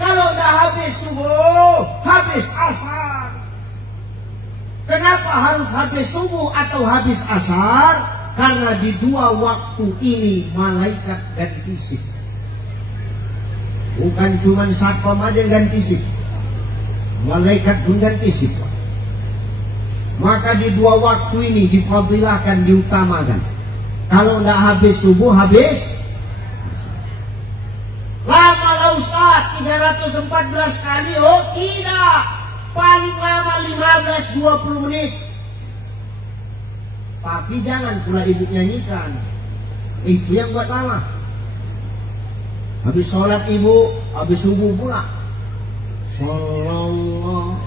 kalau udah habis subuh, habis asar. Kenapa harus habis subuh atau habis asar? Karena di dua waktu ini malaikat ganti shift. Bukan cuma satpam aja ganti shift, malaikat pun ganti shift. Maka di dua waktu ini difadilahkan, diutamakan. Kalau tidak habis subuh, habis lama lah Ustaz, 314 kali. Oh tidak, paling lama 15-20 menit. Tapi jangan pula ibu nyanyikan, itu yang buat lama. Habis sholat ibu, habis subuh pula Sallallahu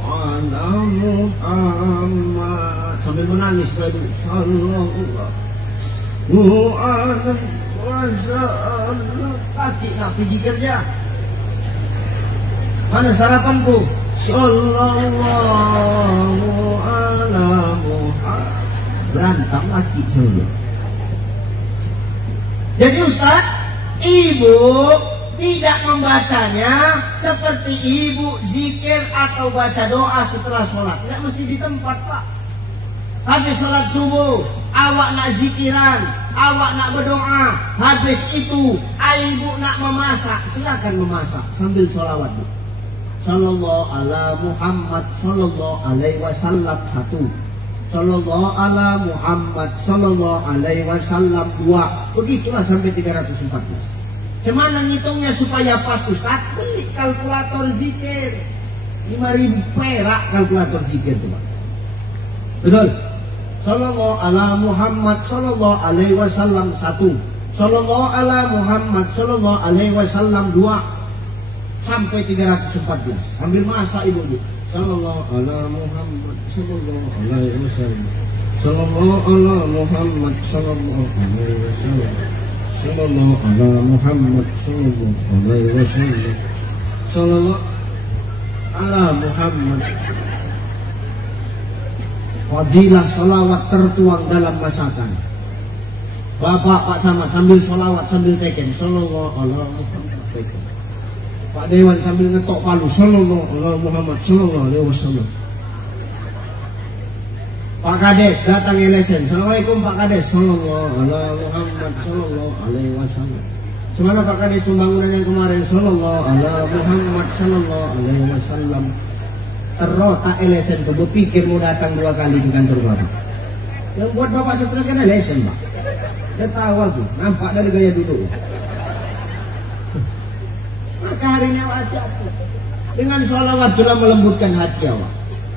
ala Muhammad, sambil menangis itu. Sallallahu ala Wasallam. Kaki nak pergi kerja, mana sarapanku? Sallallahu ala Muhammad. Berantem lagi semua. Jadi Ustaz, ibu tidak membacanya seperti ibu zikir atau baca doa setelah sholat. Tidak mesti di tempat Pak. Habis sholat subuh, awak nak zikiran, awak nak berdoa. Habis itu, ibu nak memasak, silakan memasak sambil sholawat. Sallallahu ala Muhammad sallallahu alaihi wasallam 1. Sallallahu ala Muhammad sallallahu alaihi wasallam 2. Begitulah sampai 314. Cemana ngitungnya supaya pas Ustaz? Beli kalkulator zikir. 5.000 perak kalkulator zikir itu Pak. Betul. Sallallahu ala Muhammad sallallahu alaihi wasallam 1. Sallallahu ala Muhammad sallallahu alaihi wasallam 2. Sampai 314. Sambil masak ibu itu. Sallallahu ala Muhammad sallallahu alaihi wasallam. Sallallahu ala Muhammad sallallahu alaihi wasallam. Sallallahu ala Muhammad sallallahu alaihi wasallam. Sallallahu ala Muhammad. Fadilah salawat tertuang dalam masakan. Bapak Pak sama sambil salawat sambil teken. Sallallahu ala Muhammad teken. Pak Dewan sambil ngetok palu. Sallallahu ala Muhammad sallallahu alaihi wasallam. Pak Kades datang LSM. Assalamualaikum Pak Kades. Sallallahu ala Muhammad sallallahu alaihi wasallam. Gimana Pak Kades pembangunan yang kemarin? Sallallahu ala Muhammad sallallahu alaihi wasallam. Terrotak LSM itu berpikir mau datang 2 kali di kantor Bapak. Yang buat Bapak stres kan LSM Pak. Dia tahu aku, nampak dari gaya duduk. Maka hari ini hati-hati. Dengan sholawat telah melembutkan hati awak.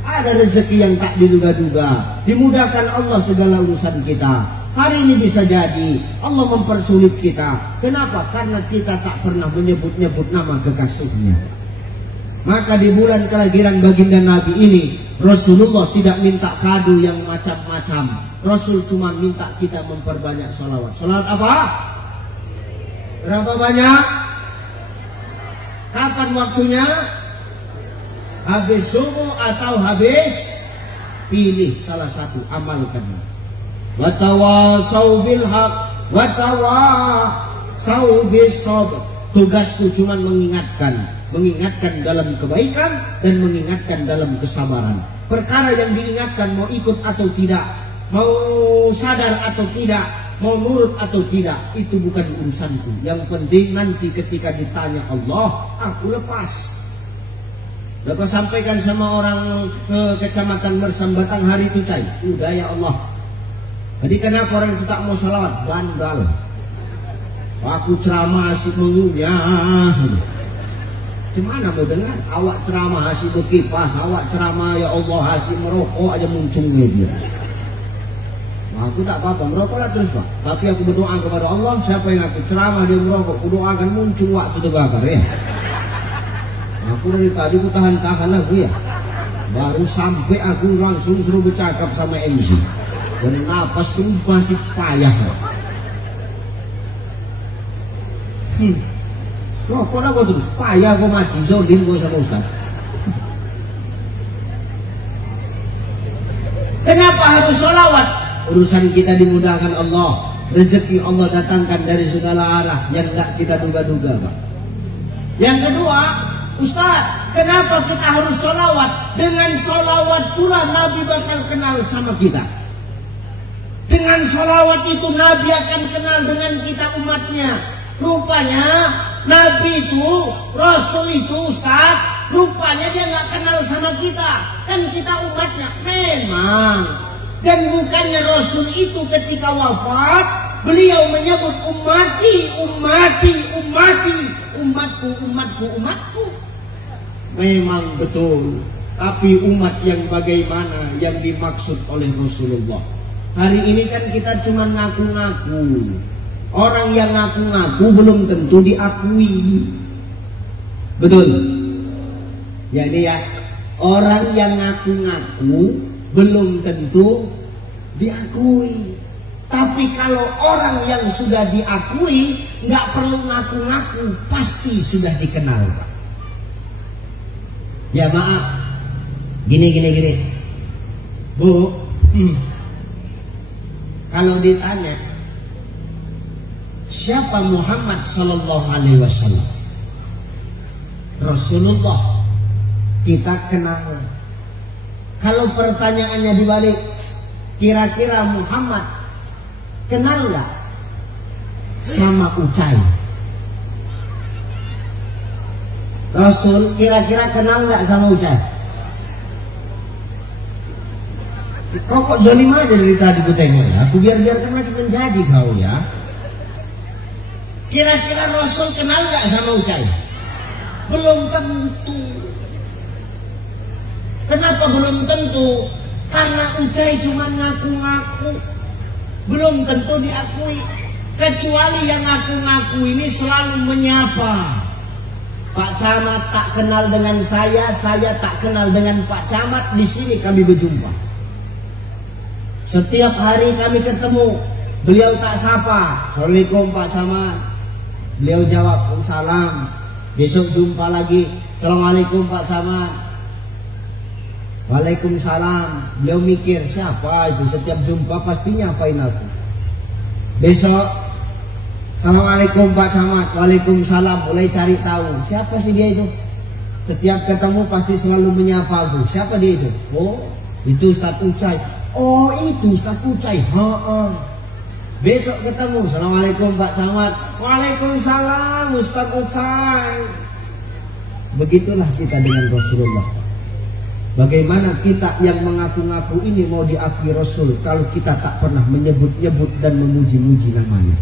Ada rezeki yang tak diduga-duga, dimudahkan Allah segala urusan kita. Hari ini bisa jadi Allah mempersulit kita. Kenapa? Karena kita tak pernah menyebut-nyebut nama kekasihnya. Maka di bulan kelahiran baginda Nabi ini, Rasulullah tidak minta kado yang macam-macam. Rasul cuma minta kita memperbanyak sholawat. Sholawat apa? Berapa banyak? Kapan waktunya? Habis subuh atau habis? Pilih salah satu, amalkan. Watawasau bil haq, watawasau bis sabr. Tugasku cuma mengingatkan dalam kebaikan dan mengingatkan dalam kesabaran. Perkara yang diingatkan mau ikut atau tidak, mau sadar atau tidak, mau nurut atau tidak, itu bukan urusanku. Yang penting nanti ketika ditanya Allah, aku lepas. Lepas sampaikan sama orang kecamatan Mersam Batang hari itu cai. Udah ya Allah. Jadi kenapa orang itu tak mau salawat? Bandal. Aku ceramah asik mengunyah. Gimana mau dengar? Awak ceramah asik berkipas, awak ceramah ya Allah asik merokok aja muncungnya dia. Nah, aku tak apa-apa, merokoklah terus Pak. Tapi aku berdoa kepada Allah, siapa yang aku ceramah dia merokok, aku doakan muncul waktu terbakar ya. Aku dari tadi aku tahan-tahan aku ya. Baru sampai aku langsung suruh bercakap sama MC. Dan napas pun masih payah. Rokok lah terus payah aku mati zolim gue sama Ustaz. Kenapa harus sholawat? Urusan kita dimudahkan Allah. Rezeki Allah datangkan dari segala arah yang tak kita duga-duga Pak. Yang kedua, Ustaz, kenapa kita harus sholawat? Dengan sholawat pula Nabi bakal kenal sama kita. Dengan sholawat itu Nabi akan kenal dengan kita umatnya. Rupanya Nabi itu, Rasul itu Ustaz, rupanya dia nggak kenal sama kita. Kan kita umatnya. Memang. Dan bukannya Rasul itu ketika wafat, beliau menyebut ummati, ummati, ummati, umatku, umatku, umatku. Memang betul. Tapi umat yang bagaimana yang dimaksud oleh Rasulullah? Hari ini kan kita cuma ngaku-ngaku. Orang yang ngaku-ngaku belum tentu diakui. Betul? Jadi ya, orang yang ngaku-ngaku belum tentu diakui. Tapi kalau orang yang sudah diakui, nggak perlu ngaku-ngaku, pasti sudah dikenal Pak. Ya maaf, gini. Bu, kalau ditanya siapa Muhammad sallallahu alaihi wasallam, Rasulullah, kita kenal. Kalau pertanyaannya dibalik, kira-kira Muhammad kenal nggak sama Ucai? Rasul kira-kira kenal nggak sama Ucai? Kok zolim aja dari tadi ku tengok ya. Aku biarkan lagi menjadi kau ya. Kira-kira Rasul kenal nggak sama Ucai? Belum tentu. Kenapa belum tentu? Karena Ucai cuma ngaku-ngaku, belum tentu diakui. Kecuali yang ngaku-ngaku ini selalu menyapa. Pak Camat tak kenal dengan saya tak kenal dengan Pak Camat. Di sini kami berjumpa. Setiap hari kami ketemu, beliau tak sapa, Assalamualaikum Pak Camat. Beliau jawab, salam. Besok jumpa lagi, Assalamualaikum Pak Camat. Waalaikumsalam. Beliau mikir, siapa itu? Setiap jumpa pasti nyapain aku. Besok, Assalamualaikum Pak Camat. Waalaikumsalam. Mulai cari tahu, siapa sih dia itu? Setiap ketemu pasti selalu menyapa aku. Siapa dia itu? Oh, itu Ustaz Ucai. Oh itu Ustaz Ucai. Besok ketemu. Assalamualaikum Pak Camat. Waalaikumsalam Ustaz Ucai. Begitulah kita dengan Rasulullah. Bagaimana kita yang mengaku-ngaku ini mau diakui Rasul kalau kita tak pernah menyebut-nyebut dan memuji-muji namanya.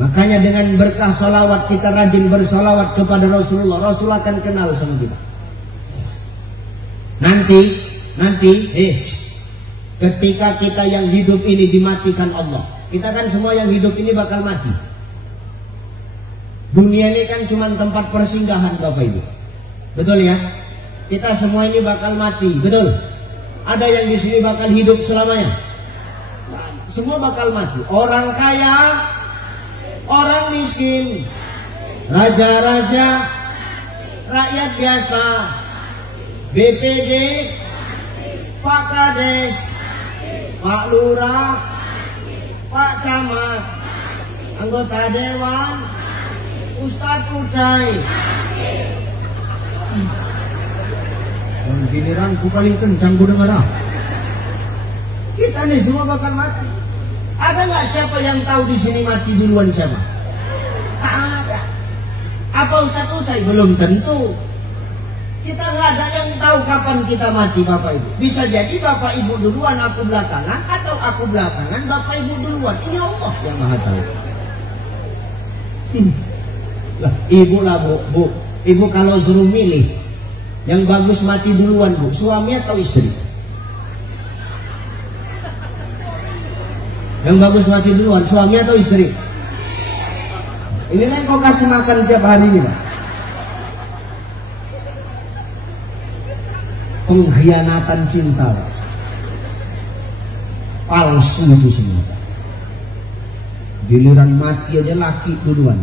Makanya dengan berkah salawat kita rajin bersalawat kepada Rasulullah. Rasul akan kenal sama kita. Nanti ketika kita yang hidup ini dimatikan Allah. Kita kan semua yang hidup ini bakal mati. Dunia ini kan cuma tempat persinggahan Bapak Ibu. Betul ya? Kita semua ini bakal mati, betul? Ada yang di sini bakal hidup selamanya? Semua bakal mati. Orang kaya, orang miskin, raja-raja, rakyat biasa, BPD, Pak Kades, Pak Lurah, Pak Camat, anggota Dewan, Ustadz Ucai. Giliranku paling kencang ku dengar. Kita nih semua bakal mati. Ada nggak siapa yang tahu di sini mati duluan siapa? Tak ada. Apa Ustadz Ucai? Belum tentu. Kita nggak ada yang tahu kapan kita mati Bapak Ibu. Bisa jadi Bapak Ibu duluan, aku belakangan, atau aku belakangan, Bapak Ibu duluan. Ini Allah yang Maha tahu. Lah, Ibu lah Bu. Ibu kalau suruh milih, yang bagus mati duluan Bu, suami atau istri? Yang bagus mati duluan, suami atau istri? Ini kan kau kasih makan tiap hari ini Pak. Pengkhianatan cinta Pak. Palsu itu semua. Giliran mati aja laki duluan.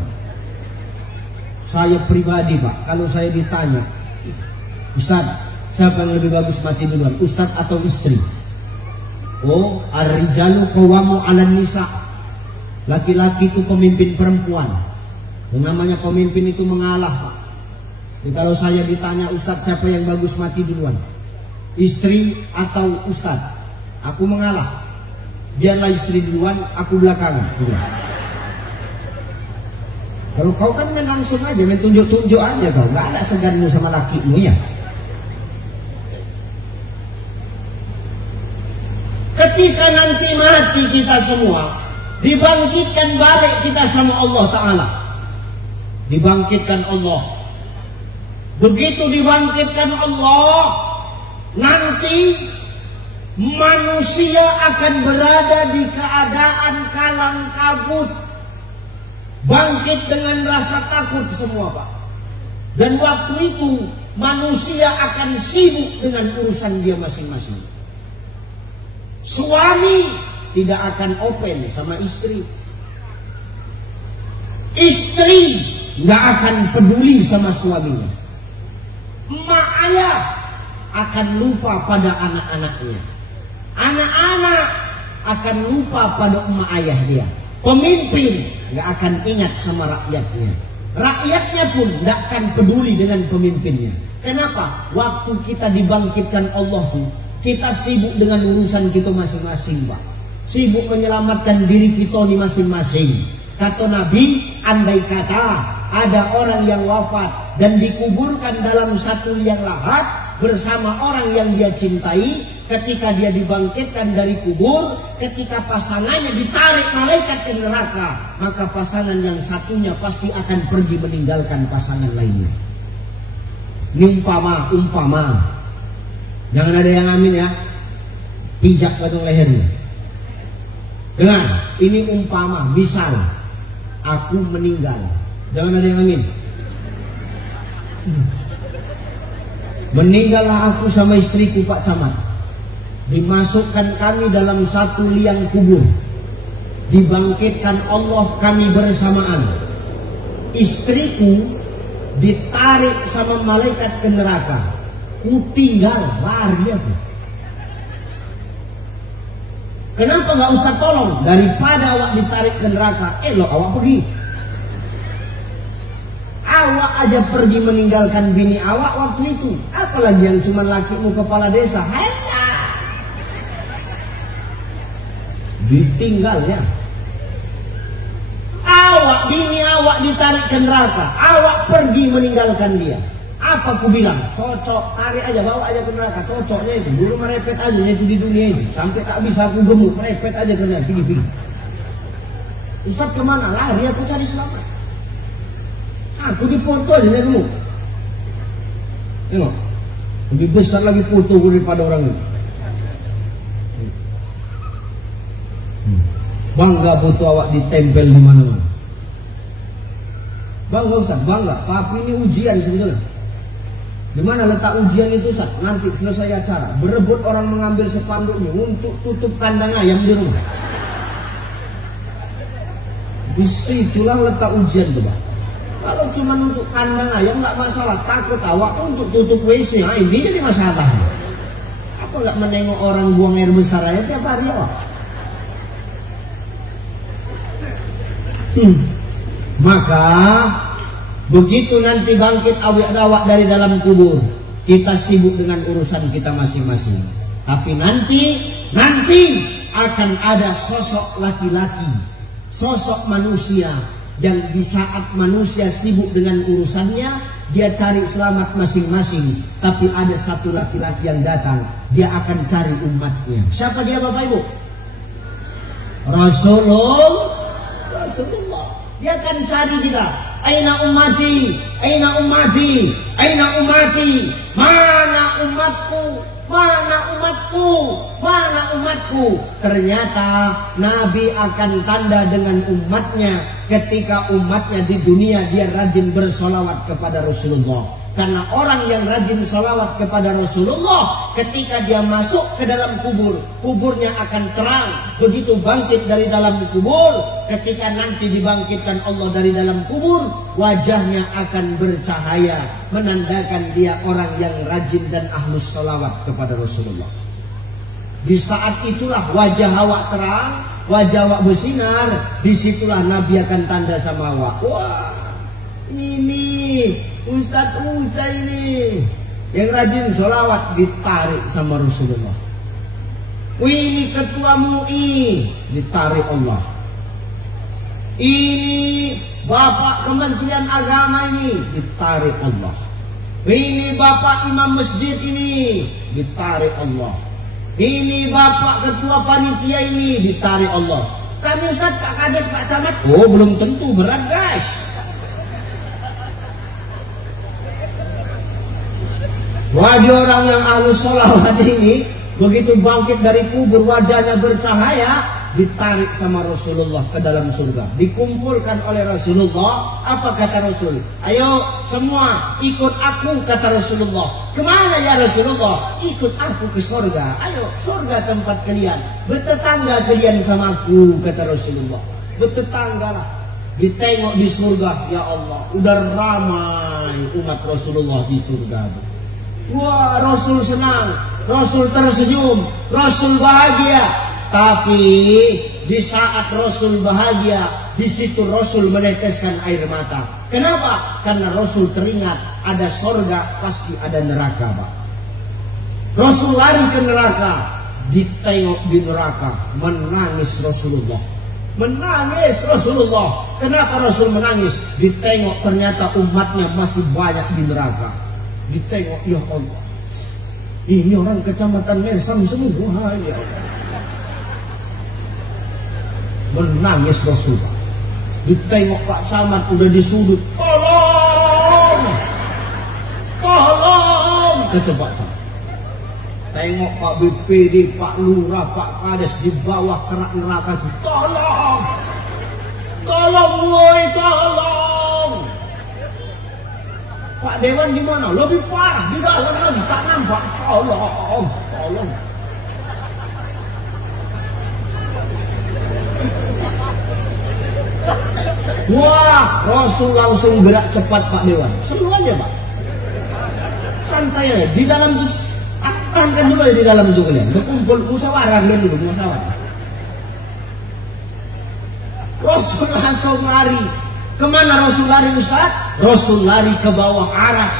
Saya pribadi Pak, kalau saya ditanya, Ustaz, siapa yang lebih bagus mati duluan, Ustaz atau istri? Oh, ar-rijalu qawwamu 'alan nisa. Laki-laki itu pemimpin perempuan. Yang namanya pemimpin itu mengalah, Pak. Jadi kalau saya ditanya, Ustaz siapa yang bagus mati duluan, istri atau Ustaz? Aku mengalah. Biarlah istri duluan, aku belakangan. Kalau kau kan langsung aja, tunjuk-tunjuk aja kau, nggak ada seganmu sama lakimu ya. Ketika nanti mati kita semua, dibangkitkan balik kita sama Allah Ta'ala. Dibangkitkan Allah. Begitu dibangkitkan Allah, nanti manusia akan berada di keadaan kalang kabut. Bangkit dengan rasa takut semua Pak. Dan waktu itu manusia akan sibuk dengan urusan dia masing-masing. Suami tidak akan open sama istri. Istri nggak akan peduli sama suaminya. Emak ayah akan lupa pada anak-anaknya. Anak-anak akan lupa pada emak ayah dia. Pemimpin nggak akan ingat sama rakyatnya. Rakyatnya pun nggak akan peduli dengan pemimpinnya. Kenapa? Waktu kita dibangkitkan Allah tuh, kita sibuk dengan urusan kita masing-masing Pak. Sibuk menyelamatkan diri kita di masing-masing. Kata Nabi, andai kata ada orang yang wafat dan dikuburkan dalam satu liang lahat bersama orang yang dia cintai, ketika dia dibangkitkan dari kubur, ketika pasangannya ditarik malaikat ke neraka, maka pasangan yang satunya pasti akan pergi meninggalkan pasangan lainnya. Ini umpama. Jangan ada yang amin ya. Pijak pada lehernya. Dengar, ini umpama, misal aku meninggal. Jangan ada yang amin. Meninggallah aku sama istriku Pak Camat. Dimasukkan kami dalam satu liang kubur. Dibangkitkan Allah kami bersamaan. Istriku ditarik sama malaikat ke neraka. Ku tinggal lari aku. Kenapa nggak Ustaz tolong? Daripada awak ditarik ke neraka, awak pergi. Awak aja pergi meninggalkan bini awak waktu itu. Apalagi yang cuma lakimu kepala desa. ditinggalnya. Awak, bini awak ditarik ke neraka, awak pergi meninggalkan dia. Apa ku bilang? Cocok, tarik aja, bawa aja ke neraka. Cocoknya itu, dulu merepet aja itu di dunia ini. Sampai tak bisa aku gemuk, merepet aja ke neraka, pergi. Ustaz kemana? Lari aku cari selamat. Aku dipoto aja nih gemuk. Tengok, lebih besar lagi foto daripada orang itu. Bangga foto awak ditempel di mana-mana. Bangga Ustaz, bangga. Tapi ini ujian sebetulnya. Di mana letak ujian itu Ustaz? Nanti selesai acara, berebut orang mengambil spanduknya untuk tutup kandang ayam di rumah. Disitulah letak ujian tuh, Pak. Kalau cuma untuk kandang ayam nggak masalah, takut awak untuk tutup WC, nah ini jadi masalah. Apa nggak menengok orang buang air besar aja tiap hari awak? Maka begitu nanti bangkit awak dari dalam kubur, kita sibuk dengan urusan kita masing-masing. Tapi nanti akan ada sosok laki-laki, sosok manusia, dan di saat manusia sibuk dengan urusannya, dia cari selamat masing-masing. Tapi ada satu laki-laki yang datang, dia akan cari umatnya. Siapa dia Bapak Ibu? Rasulullah. Dia akan cari kita. Aina ummati, aina ummati, aina ummati. Mana umatku? Mana umatku? Mana umatku? Ternyata Nabi akan tanda dengan umatnya ketika umatnya di dunia dia rajin bersolawat kepada Rasulullah. Karena orang yang rajin salawat kepada Rasulullah, ketika dia masuk ke dalam kubur, kuburnya akan terang. Begitu bangkit dari dalam kubur, ketika nanti dibangkitkan Allah dari dalam kubur, wajahnya akan bercahaya, menandakan dia orang yang rajin dan ahlus salawat kepada Rasulullah. Di saat itulah wajah awak terang, wajah awak bersinar. Disitulah Nabi akan tanda sama awak. Wah, ini Ustadz Uca ini yang rajin sholawat, ditarik sama Rasulullah. Ini ketua MUI, ditarik Allah. Ini bapak Kementerian Agama ini, ditarik Allah. Ini bapak imam masjid ini, ditarik Allah. Ini bapak ketua panitia ini, ditarik Allah. Kami Ustadz, Pak Kades, Pak Camat, oh belum tentu, berat guys. Wajah orang yang ahlus sholawat ini begitu bangkit dari kubur, wajahnya bercahaya, ditarik sama Rasulullah ke dalam surga, dikumpulkan oleh Rasulullah. Apa kata Rasul? Ayo semua ikut aku, kata Rasulullah. Kemana ya Rasulullah? Ikut aku ke surga. Ayo, surga tempat kalian, bertetangga kalian sama aku, kata Rasulullah. Bertetanggalah. Ditengok di surga, ya Allah, udah ramai umat Rasulullah di surga. Wah, Rasul senang, Rasul tersenyum, Rasul bahagia. Tapi di saat Rasul bahagia, di situ Rasul meneteskan air mata. Kenapa? Karena Rasul teringat ada sorga, pasti ada neraka, Pak. Rasul lari ke neraka, ditengok di neraka, menangis Rasulullah. Menangis Rasulullah. Kenapa Rasul menangis? Ditengok ternyata umatnya masih banyak di neraka. Ditengok, ya Allah, ini orang kecamatan Mersam semua, ya Allah. Menangis Rasulullah. Ditengok Pak Samad udah di sudut, tolong, kata Pak Samad. Tengok Pak BPD, Pak Lurah, Pak Kades di bawah kerak neraka, tolong, woi, tolong. Pak Dewan di mana? Lebih parah, di dalam lagi, tak nampak. Tolong. Wah, Rasul langsung gerak cepat Pak Dewan. Seru aja Pak. Santai aja. Di dalam itu, tahankan dulu ya di dalam itu kalian. Berkumpul musyawarah dulu, musyawarah. Rasul langsung lari. Kemana Rasul lari Ustaz? Rasul lari ke bawah aras.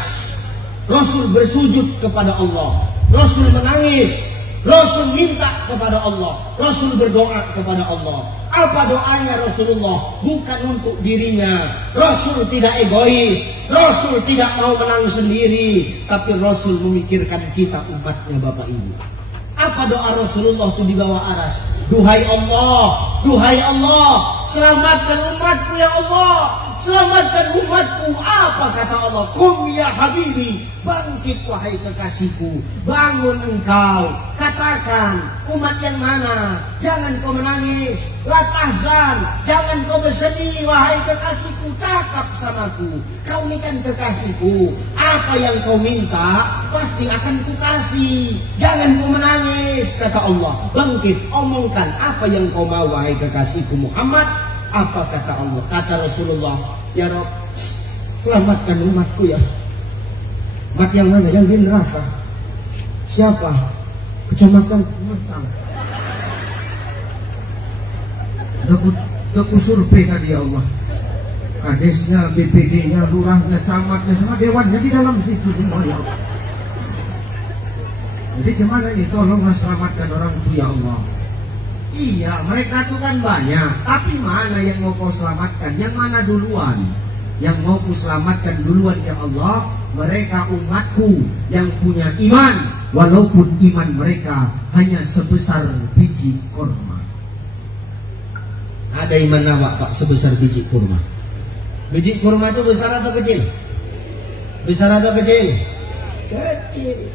Rasul bersujud kepada Allah. Rasul menangis. Rasul minta kepada Allah, Rasul berdoa kepada Allah. Apa doanya Rasulullah? Bukan untuk dirinya. Rasul tidak egois, Rasul tidak mau menang sendiri, tapi Rasul memikirkan kita umatnya Bapak Ibu. Apa doa Rasulullah itu di bawah aras? Duhai Allah, selamatkan umatku ya Allah, selamatkan umatku. Apa kata Allah? Kum ya habibi, bangkit wahai kekasihku, bangun engkau. Katakan, umat yang mana? Jangan kau menangis, la tahzan, jangan kau bersedih wahai kekasihku. Cakap samaku, kau ini kan kekasihku. Apa yang kau minta pasti akan kukasih. Jangan kau menangis, kata Allah. Bangkit, omongkan apa yang kau mau wahai kekasihku Muhammad. Apa kata Allah? Kata Rasulullah, ya Rabb, selamatkan umatku ya. Umat yang mana? Yang di neraka. Siapa? Kecamatan Masang. Aku survei tadi ya Allah. Kadesnya, BPD-nya, lurahnya, camatnya, sama dewannya di dalam situ semua ya Allah. Jadi gimana ini? Tolonglah selamatkan orang itu ya Allah. Iya, mereka itu kan banyak, tapi mana yang mau kau selamatkan? Yang mana duluan? Yang mau ku selamatkan duluan ya Allah, mereka umatku yang punya iman, walaupun iman mereka hanya sebesar biji kurma. Ada iman awak Pak sebesar biji kurma? Biji kurma itu besar atau kecil? Besar atau kecil? Kecil.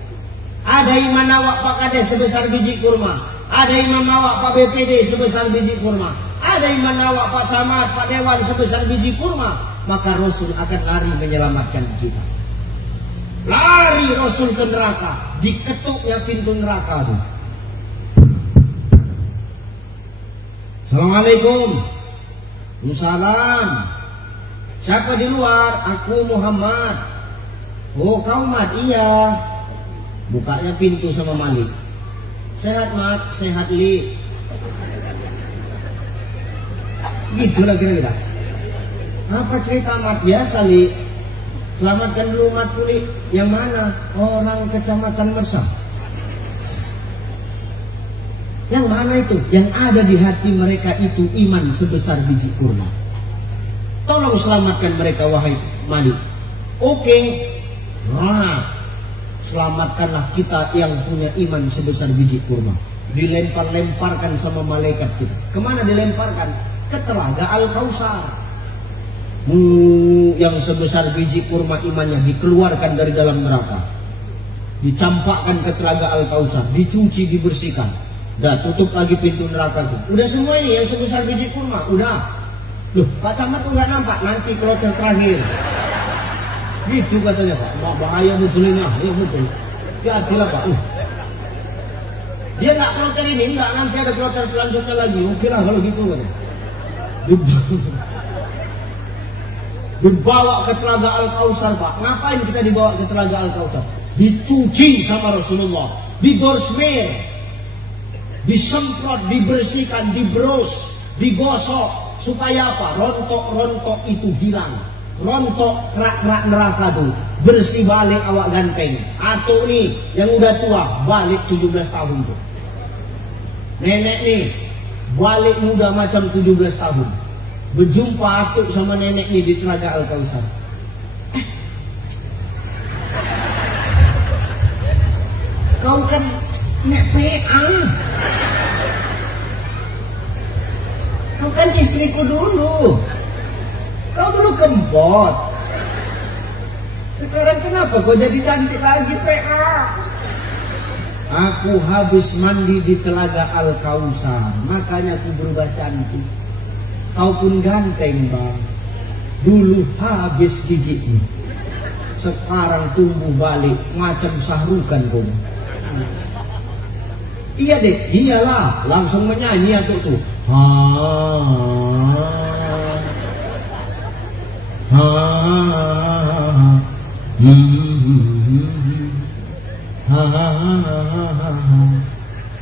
Ada iman awak Pak Kades sebesar biji kurma? Ada imam awak Pak BPD sebesar biji kurma? Ada iman awak Pak Samad, Pak Dewan sebesar biji kurma? Maka Rasul akan lari menyelamatkan kita. Lari Rasul ke neraka, diketuknya pintu neraka tuh. Assalamualaikum. Waalaikumsalam. Siapa di luar? Aku Muhammad. Oh kau Mat? Iya. Bukanya pintu sama Malik. Sehat Mat, sehat Li. Gitu lah kira-kira. Apa cerita Mat? Biasa Li. Selamatkan dulu Mat Li. Yang mana? Orang kecamatan Mersam. Yang mana itu? Yang ada di hati mereka itu iman sebesar biji kurma. Tolong selamatkan mereka wahai Malik. Oke. Nah, selamatkanlah kita yang punya iman sebesar biji kurma. Dilempar-lemparkan sama malaikat kita. Kemana dilemparkan? Ke telaga Al-Kausar. Yang sebesar biji kurma imannya dikeluarkan dari dalam neraka, dicampakkan ke telaga Al-Kausar, dicuci, dibersihkan. Dah tutup lagi pintu neraka itu. Udah semua ini yang sebesar biji kurma. Udah. Loh, Pak Camat tuh nggak nampak. Nanti kloter terakhir. Gitu katanya Pak. Bahaya betul ini. Ya betul. Hati-hatilah Pak. Dia nggak kloter ini, nggak, nanti ada kloter selanjutnya lagi. Oke lah kalau gitu katanya. Dibawa ke telaga Al-Kausar Pak. Ngapain kita dibawa ke telaga Al-Kausar? Dicuci sama Rasulullah, didorsmir, disemprot, dibersihkan, diberus, digosok. Supaya apa? Rontok-rontok itu hilang. Rontok kerak-kerak neraka tuh bersih balik awak ganteng. Atau nih yang udah tua balik 17 tahun tuh. Nenek nih balik muda macam 17 tahun. Berjumpa atuk sama nenek nih di telaga Al-Kausar. Kau kan nek PA. Kau kan istriku dulu. Kau dulu kempot. Sekarang kenapa kau jadi cantik lagi PA? Aku habis mandi di telaga Al-Kausar, makanya aku berubah cantik. Kau pun ganteng Bang. Dulu habis giginya, sekarang tumbuh balik macam sahrukan kau. Iya deh, iyalah, langsung menyanyi atuk tuh.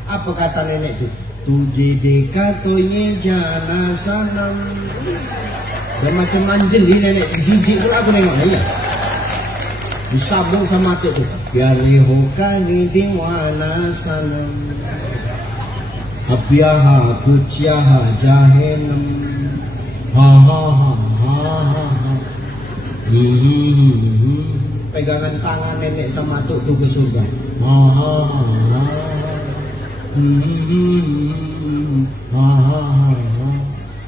Apa kata nenek tuh? Tujhe dekha to ye jana sanam. Dan macam anjing di nenek, jijik pula aku nengok. Iya. disambung sama itu biar lihukani diwana sanam habyaha kuciaha jahenam ha ha ha ha ha. Pegangan tangan nenek sama tuh ke surga. Ha ha ha.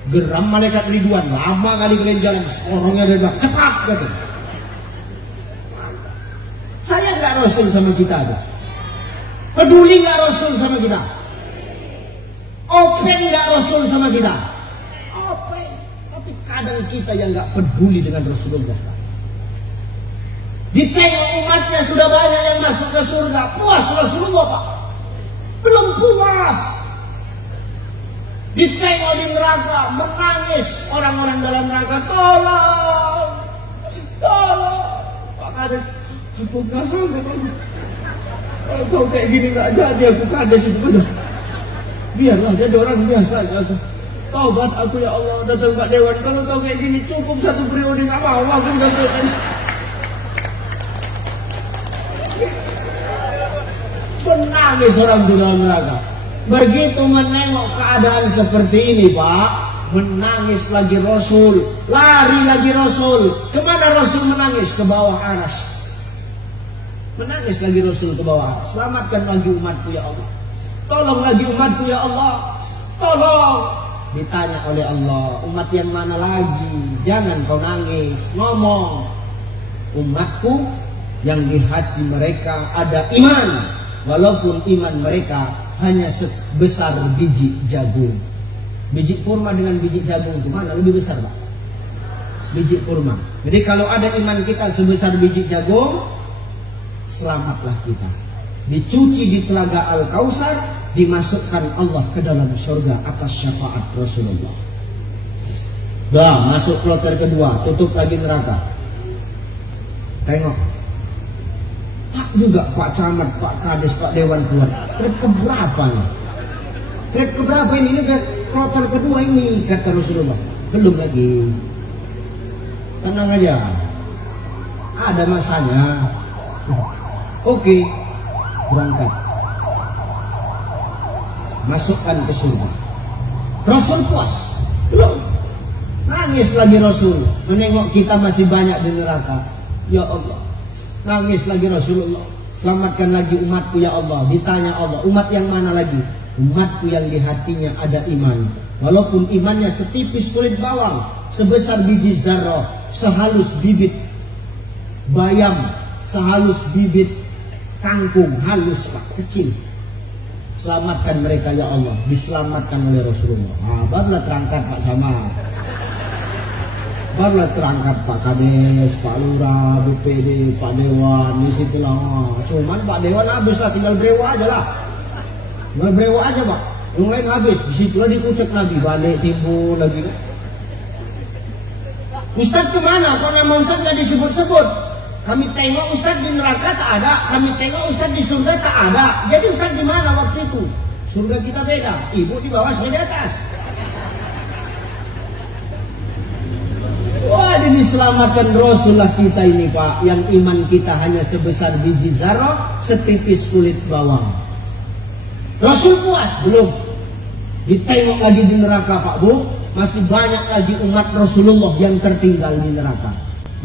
Geram malaikat Ridwan, lama kali kalian jalan, orangnya ada cepat gitu. Saya nggak Rasul sama kita ada. Peduli nggak Rasul sama kita? Open nggak Rasul sama kita? Open. Tapi kadang kita yang nggak peduli dengan Rasulullah. Ditengok umatnya sudah banyak yang masuk ke surga, puas Rasulullah Pak? Belum puas. Ditengok di neraka, menangis orang-orang dalam neraka, tolong, tolong. Pak Kades, aku nggak sanggup. Kalau kau kayak gini nggak jadi, aku Kades itu benar. Biarlah jadi orang biasa aja. Taubat aku ya Allah, datang Pak Dewan. Kalau kau kayak gini cukup satu periode nggak mau, aku nggak periode. Menangis orang di dalam neraka. Begitu menengok keadaan seperti ini Pak, menangis lagi Rasul, lari lagi Rasul. Kemana Rasul menangis? Ke bawah aras. Menangis lagi Rasul ke bawah aras. Selamatkan lagi umatku ya Allah. Tolong lagi umatku ya Allah. Tolong. Ditanya oleh Allah, umat yang mana lagi? Jangan kau nangis, ngomong. Umatku yang di hati mereka ada iman, walaupun iman mereka hanya sebesar biji jagung. Biji kurma dengan biji jagung itu mana lebih besar Pak? Biji kurma. Jadi kalau ada iman kita sebesar biji jagung, selamatlah kita. Dicuci di telaga Al-Kausar, dimasukkan Allah ke dalam surga atas syafaat Rasulullah. Dah masuk kloter kedua, tutup lagi neraka. Tengok. Tak juga Pak Camat, Pak Kades, Pak Dewan keluar. Trip keberapa nih? Trip keberapa ini? Ini kloter kedua ini kata Rasulullah. Belum lagi. Tenang aja. Ada masanya. Oke. Berangkat. Masukkan ke surga. Rasul puas? Belum. Nangis lagi Rasul. Menengok kita masih banyak di neraka. Ya Allah. Nangis lagi Rasulullah. Selamatkan lagi umatku ya Allah. Ditanya Allah, umat yang mana lagi? Umatku yang di hatinya ada iman. Walaupun imannya setipis kulit bawang, sebesar biji zarrah, sehalus bibit bayam, sehalus bibit kangkung, halus Pak, kecil. Selamatkan mereka ya Allah. Diselamatkan oleh Rasulullah. Barulah terangkat Pak Samad. Barulah terangkat Pak Kades, Pak Lurah, BPD, Pak Dewan, di situ lah. Cuman Pak Dewan habis lah, tinggal brewa aja lah. Tinggal brewa aja Pak. Yang lain habis, di situ lah dikucek lagi, balik timbul lagi. Ustadz kemana? Kok nama Ustadz gak disebut-sebut? Kami tengok Ustadz di neraka tak ada, kami tengok Ustadz di surga tak ada. Jadi Ustadz di mana waktu itu? Surga kita beda, ibu di bawah, saya di atas. Wah, diselamatkan Rasulullah kita ini Pak, yang iman kita hanya sebesar biji zarrah, setipis kulit bawang. Rasul puas? Belum. Ditengok lagi di neraka Pak Bu, masih banyak lagi umat Rasulullah yang tertinggal di neraka.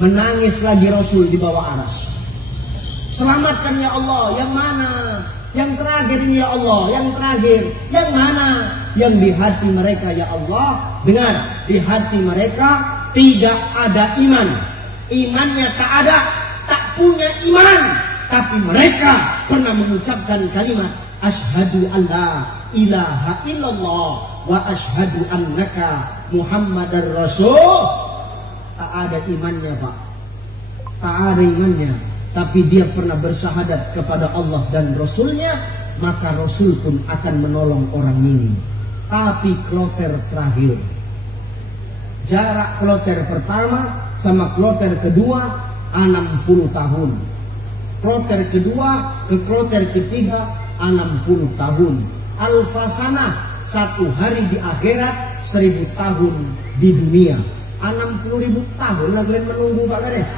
Menangis lagi Rasul di bawah aras. Selamatkan ya Allah, yang mana? Yang terakhir ini ya Allah, yang terakhir. Yang mana? Yang di hati mereka ya Allah. Dengar, di hati mereka tidak ada iman. Imannya tak ada, tak punya iman. Tapi mereka pernah mengucapkan kalimat asyhadu alla ilaha illallah wa asyhadu annaka Muhammadar Rasul. Tak ada imannya Pak. Tak ada imannya. Tapi dia pernah bersyahadat kepada Allah dan Rasulnya. Maka Rasul pun akan menolong orang ini. Tapi kloter terakhir, jarak kloter pertama sama kloter kedua 60 tahun. Kloter kedua ke kloter ketiga 60 tahun. Alfasanah, 1 hari di akhirat, 1000 tahun di dunia. 60.000 tahun lah kalian menunggu Pak Kades.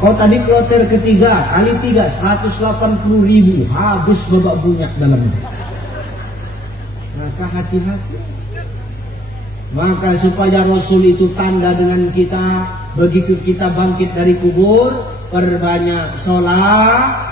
Kau tadi kloter ketiga, kali 3, 180.000. Habis babak bunyak dalamnya. Maka hati-hati. Maka supaya Rasul itu tanda dengan kita, begitu kita bangkit dari kubur, perbanyak sholat.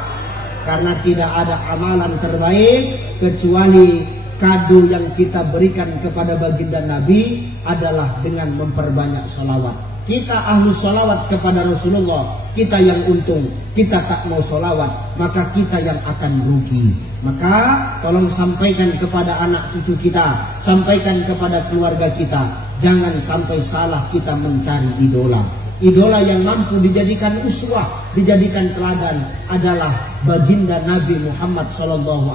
Karena tidak ada amalan terbaik kecuali kado yang kita berikan kepada baginda Nabi adalah dengan memperbanyak sholawat. Kita ahlu sholawat kepada Rasulullah, kita yang untung. Kita tak mau sholawat, maka kita yang akan rugi. Maka tolong sampaikan kepada anak cucu kita, sampaikan kepada keluarga kita, jangan sampai salah kita mencari idola. Idola yang mampu dijadikan uswah, dijadikan teladan adalah baginda Nabi Muhammad SAW,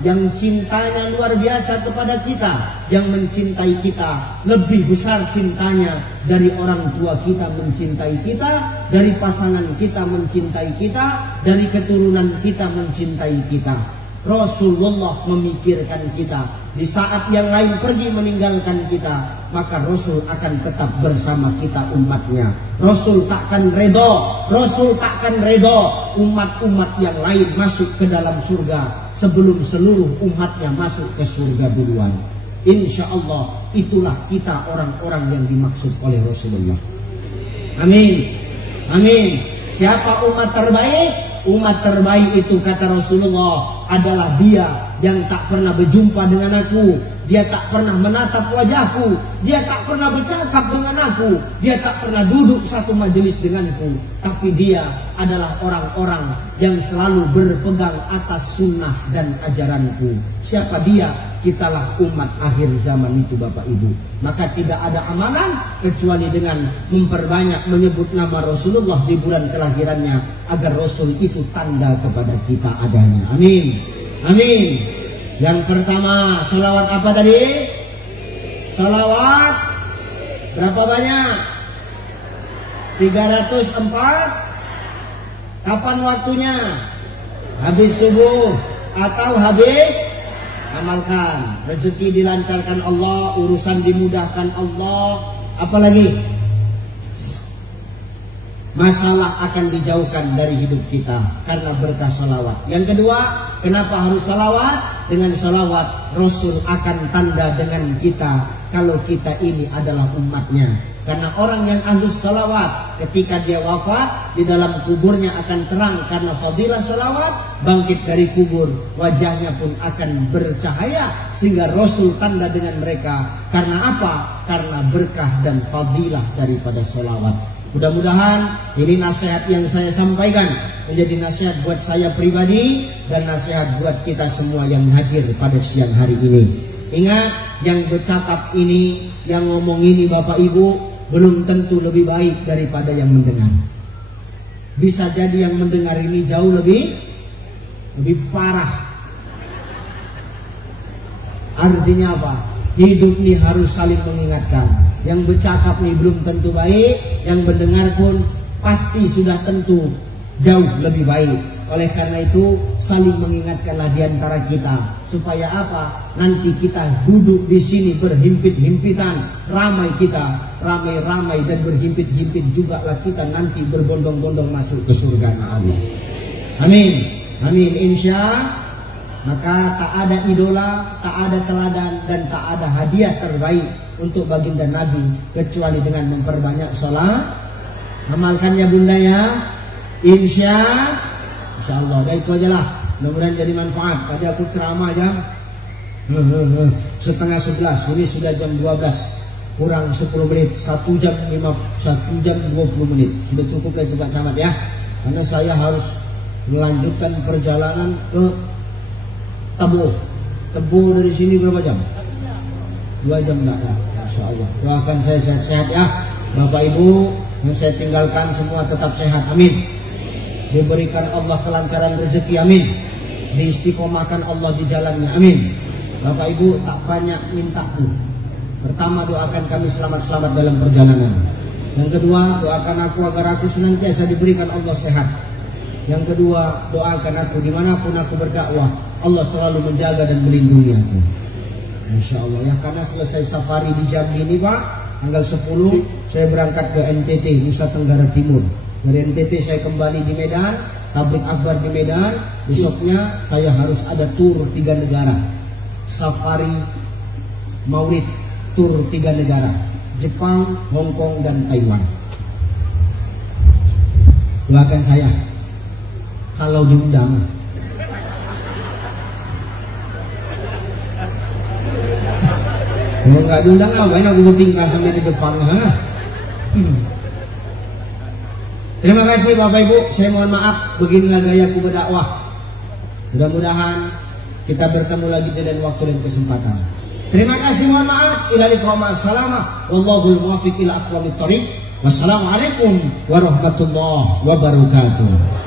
yang cintanya luar biasa kepada kita, yang mencintai kita lebih besar cintanya dari orang tua kita mencintai kita, dari pasangan kita mencintai kita, dari keturunan kita mencintai kita. Rasulullah memikirkan kita. Di saat yang lain pergi meninggalkan kita, maka Rasul akan tetap bersama kita umatnya. Rasul takkan redha, Rasul takkan redha umat-umat yang lain masuk ke dalam surga sebelum seluruh umatnya masuk ke surga duluan. Insya Allah itulah kita orang-orang yang dimaksud oleh Rasulullah. Amin. Amin. Siapa umat terbaik? Umat terbaik itu kata Rasulullah adalah dia yang tak pernah berjumpa dengan aku, dia tak pernah menatap wajahku, dia tak pernah bercakap dengan aku, dia tak pernah duduk satu majelis denganku, tapi dia adalah orang-orang yang selalu berpegang atas sunnah dan ajaranku. Siapa dia? Kitalah umat akhir zaman itu Bapak Ibu. Maka tidak ada amalan kecuali dengan memperbanyak menyebut nama Rasulullah di bulan kelahirannya, agar Rasul itu tanda kepada kita adanya. Amin. Amin. Yang pertama, salawat apa tadi? Salawat berapa banyak? 304. Kapan waktunya? Habis subuh atau habis? Amalkan. Rezeki dilancarkan Allah, urusan dimudahkan Allah. Apalagi? Masalah akan dijauhkan dari hidup kita karena berkah salawat. Yang kedua, kenapa harus salawat? Dengan salawat Rasul akan tanda dengan kita kalau kita ini adalah umatnya. Karena orang yang ahlus salawat ketika dia wafat di dalam kuburnya akan terang karena fadilah salawat, bangkit dari kubur wajahnya pun akan bercahaya sehingga Rasul tanda dengan mereka. Karena apa? Karena berkah dan fadilah daripada salawat. Mudah-mudahan ini nasihat yang saya sampaikan menjadi nasihat buat saya pribadi dan nasihat buat kita semua yang hadir pada siang hari ini. Ingat, yang bercakap ini, yang ngomong ini Bapak Ibu, belum tentu lebih baik daripada yang mendengar. Bisa jadi yang mendengar ini jauh lebih parah. Artinya apa? Hidup ini harus saling mengingatkan. Yang bercakap ini belum tentu baik, yang mendengar pun pasti sudah tentu jauh lebih baik. Oleh karena itu saling mengingatkanlah di antara kita supaya apa? Nanti kita duduk di sini berhimpit-himpitan, ramai kita, ramai-ramai dan berhimpit-himpit juga lah kita nanti berbondong-bondong masuk ke surga Allah. Amin. Amin. Insya. Maka tak ada idola, tak ada teladan dan tak ada hadiah terbaik untuk baginda Nabi kecuali dengan memperbanyak sholat. Amalkannya bunda ya. Insya Allah. Dan itu aja lah. Mudah-mudahan jadi manfaat. Tadi aku ceramah jam 10:30. Ini sudah jam 12 kurang 10 menit. 1 jam 20 menit. Sudah cukup lah Pak Camat ya. Karena saya harus melanjutkan perjalanan ke Tebo dari sini berapa jam? 2 jam enggak ya? Masya Allah. Doakan saya sehat-sehat ya. Bapak Ibu yang saya tinggalkan semua tetap sehat. Amin. Diberikan Allah kelancaran rezeki. Amin. Diistiqomahkan Allah di jalannya. Amin. Bapak Ibu tak banyak mintaku. Pertama, doakan kami selamat-selamat dalam perjalanan. Yang kedua, doakan aku agar aku senantiasa diberikan Allah sehat. Yang kedua, doakan aku dimanapun aku berdakwah, Allah selalu menjaga dan melindungi aku. Insya Allah ya. Karena selesai safari di Jambi ini Pak, tanggal 10 saya berangkat ke NTT, Nusa Tenggara Timur. Dari NTT saya kembali di Medan, tablik akbar di Medan. Besoknya saya harus ada tur 3 negara, safari maulid, tur 3 negara, Jepang, Hong Kong, dan Taiwan. Doakan saya kalau diundang. Kalau nggak diundang, ngapain aku tinggal sampai di depan? Terima kasih Bapak Ibu. Saya mohon maaf, beginilah gayaku berdakwah. Mudah-mudahan kita bertemu lagi di lain waktu dan kesempatan. Terima kasih, mohon maaf. Ila liqa ma'assalamah. Wallahul muwaffiq ila aqwamit thoriq. Wassalamualaikum warahmatullahi wabarakatuh.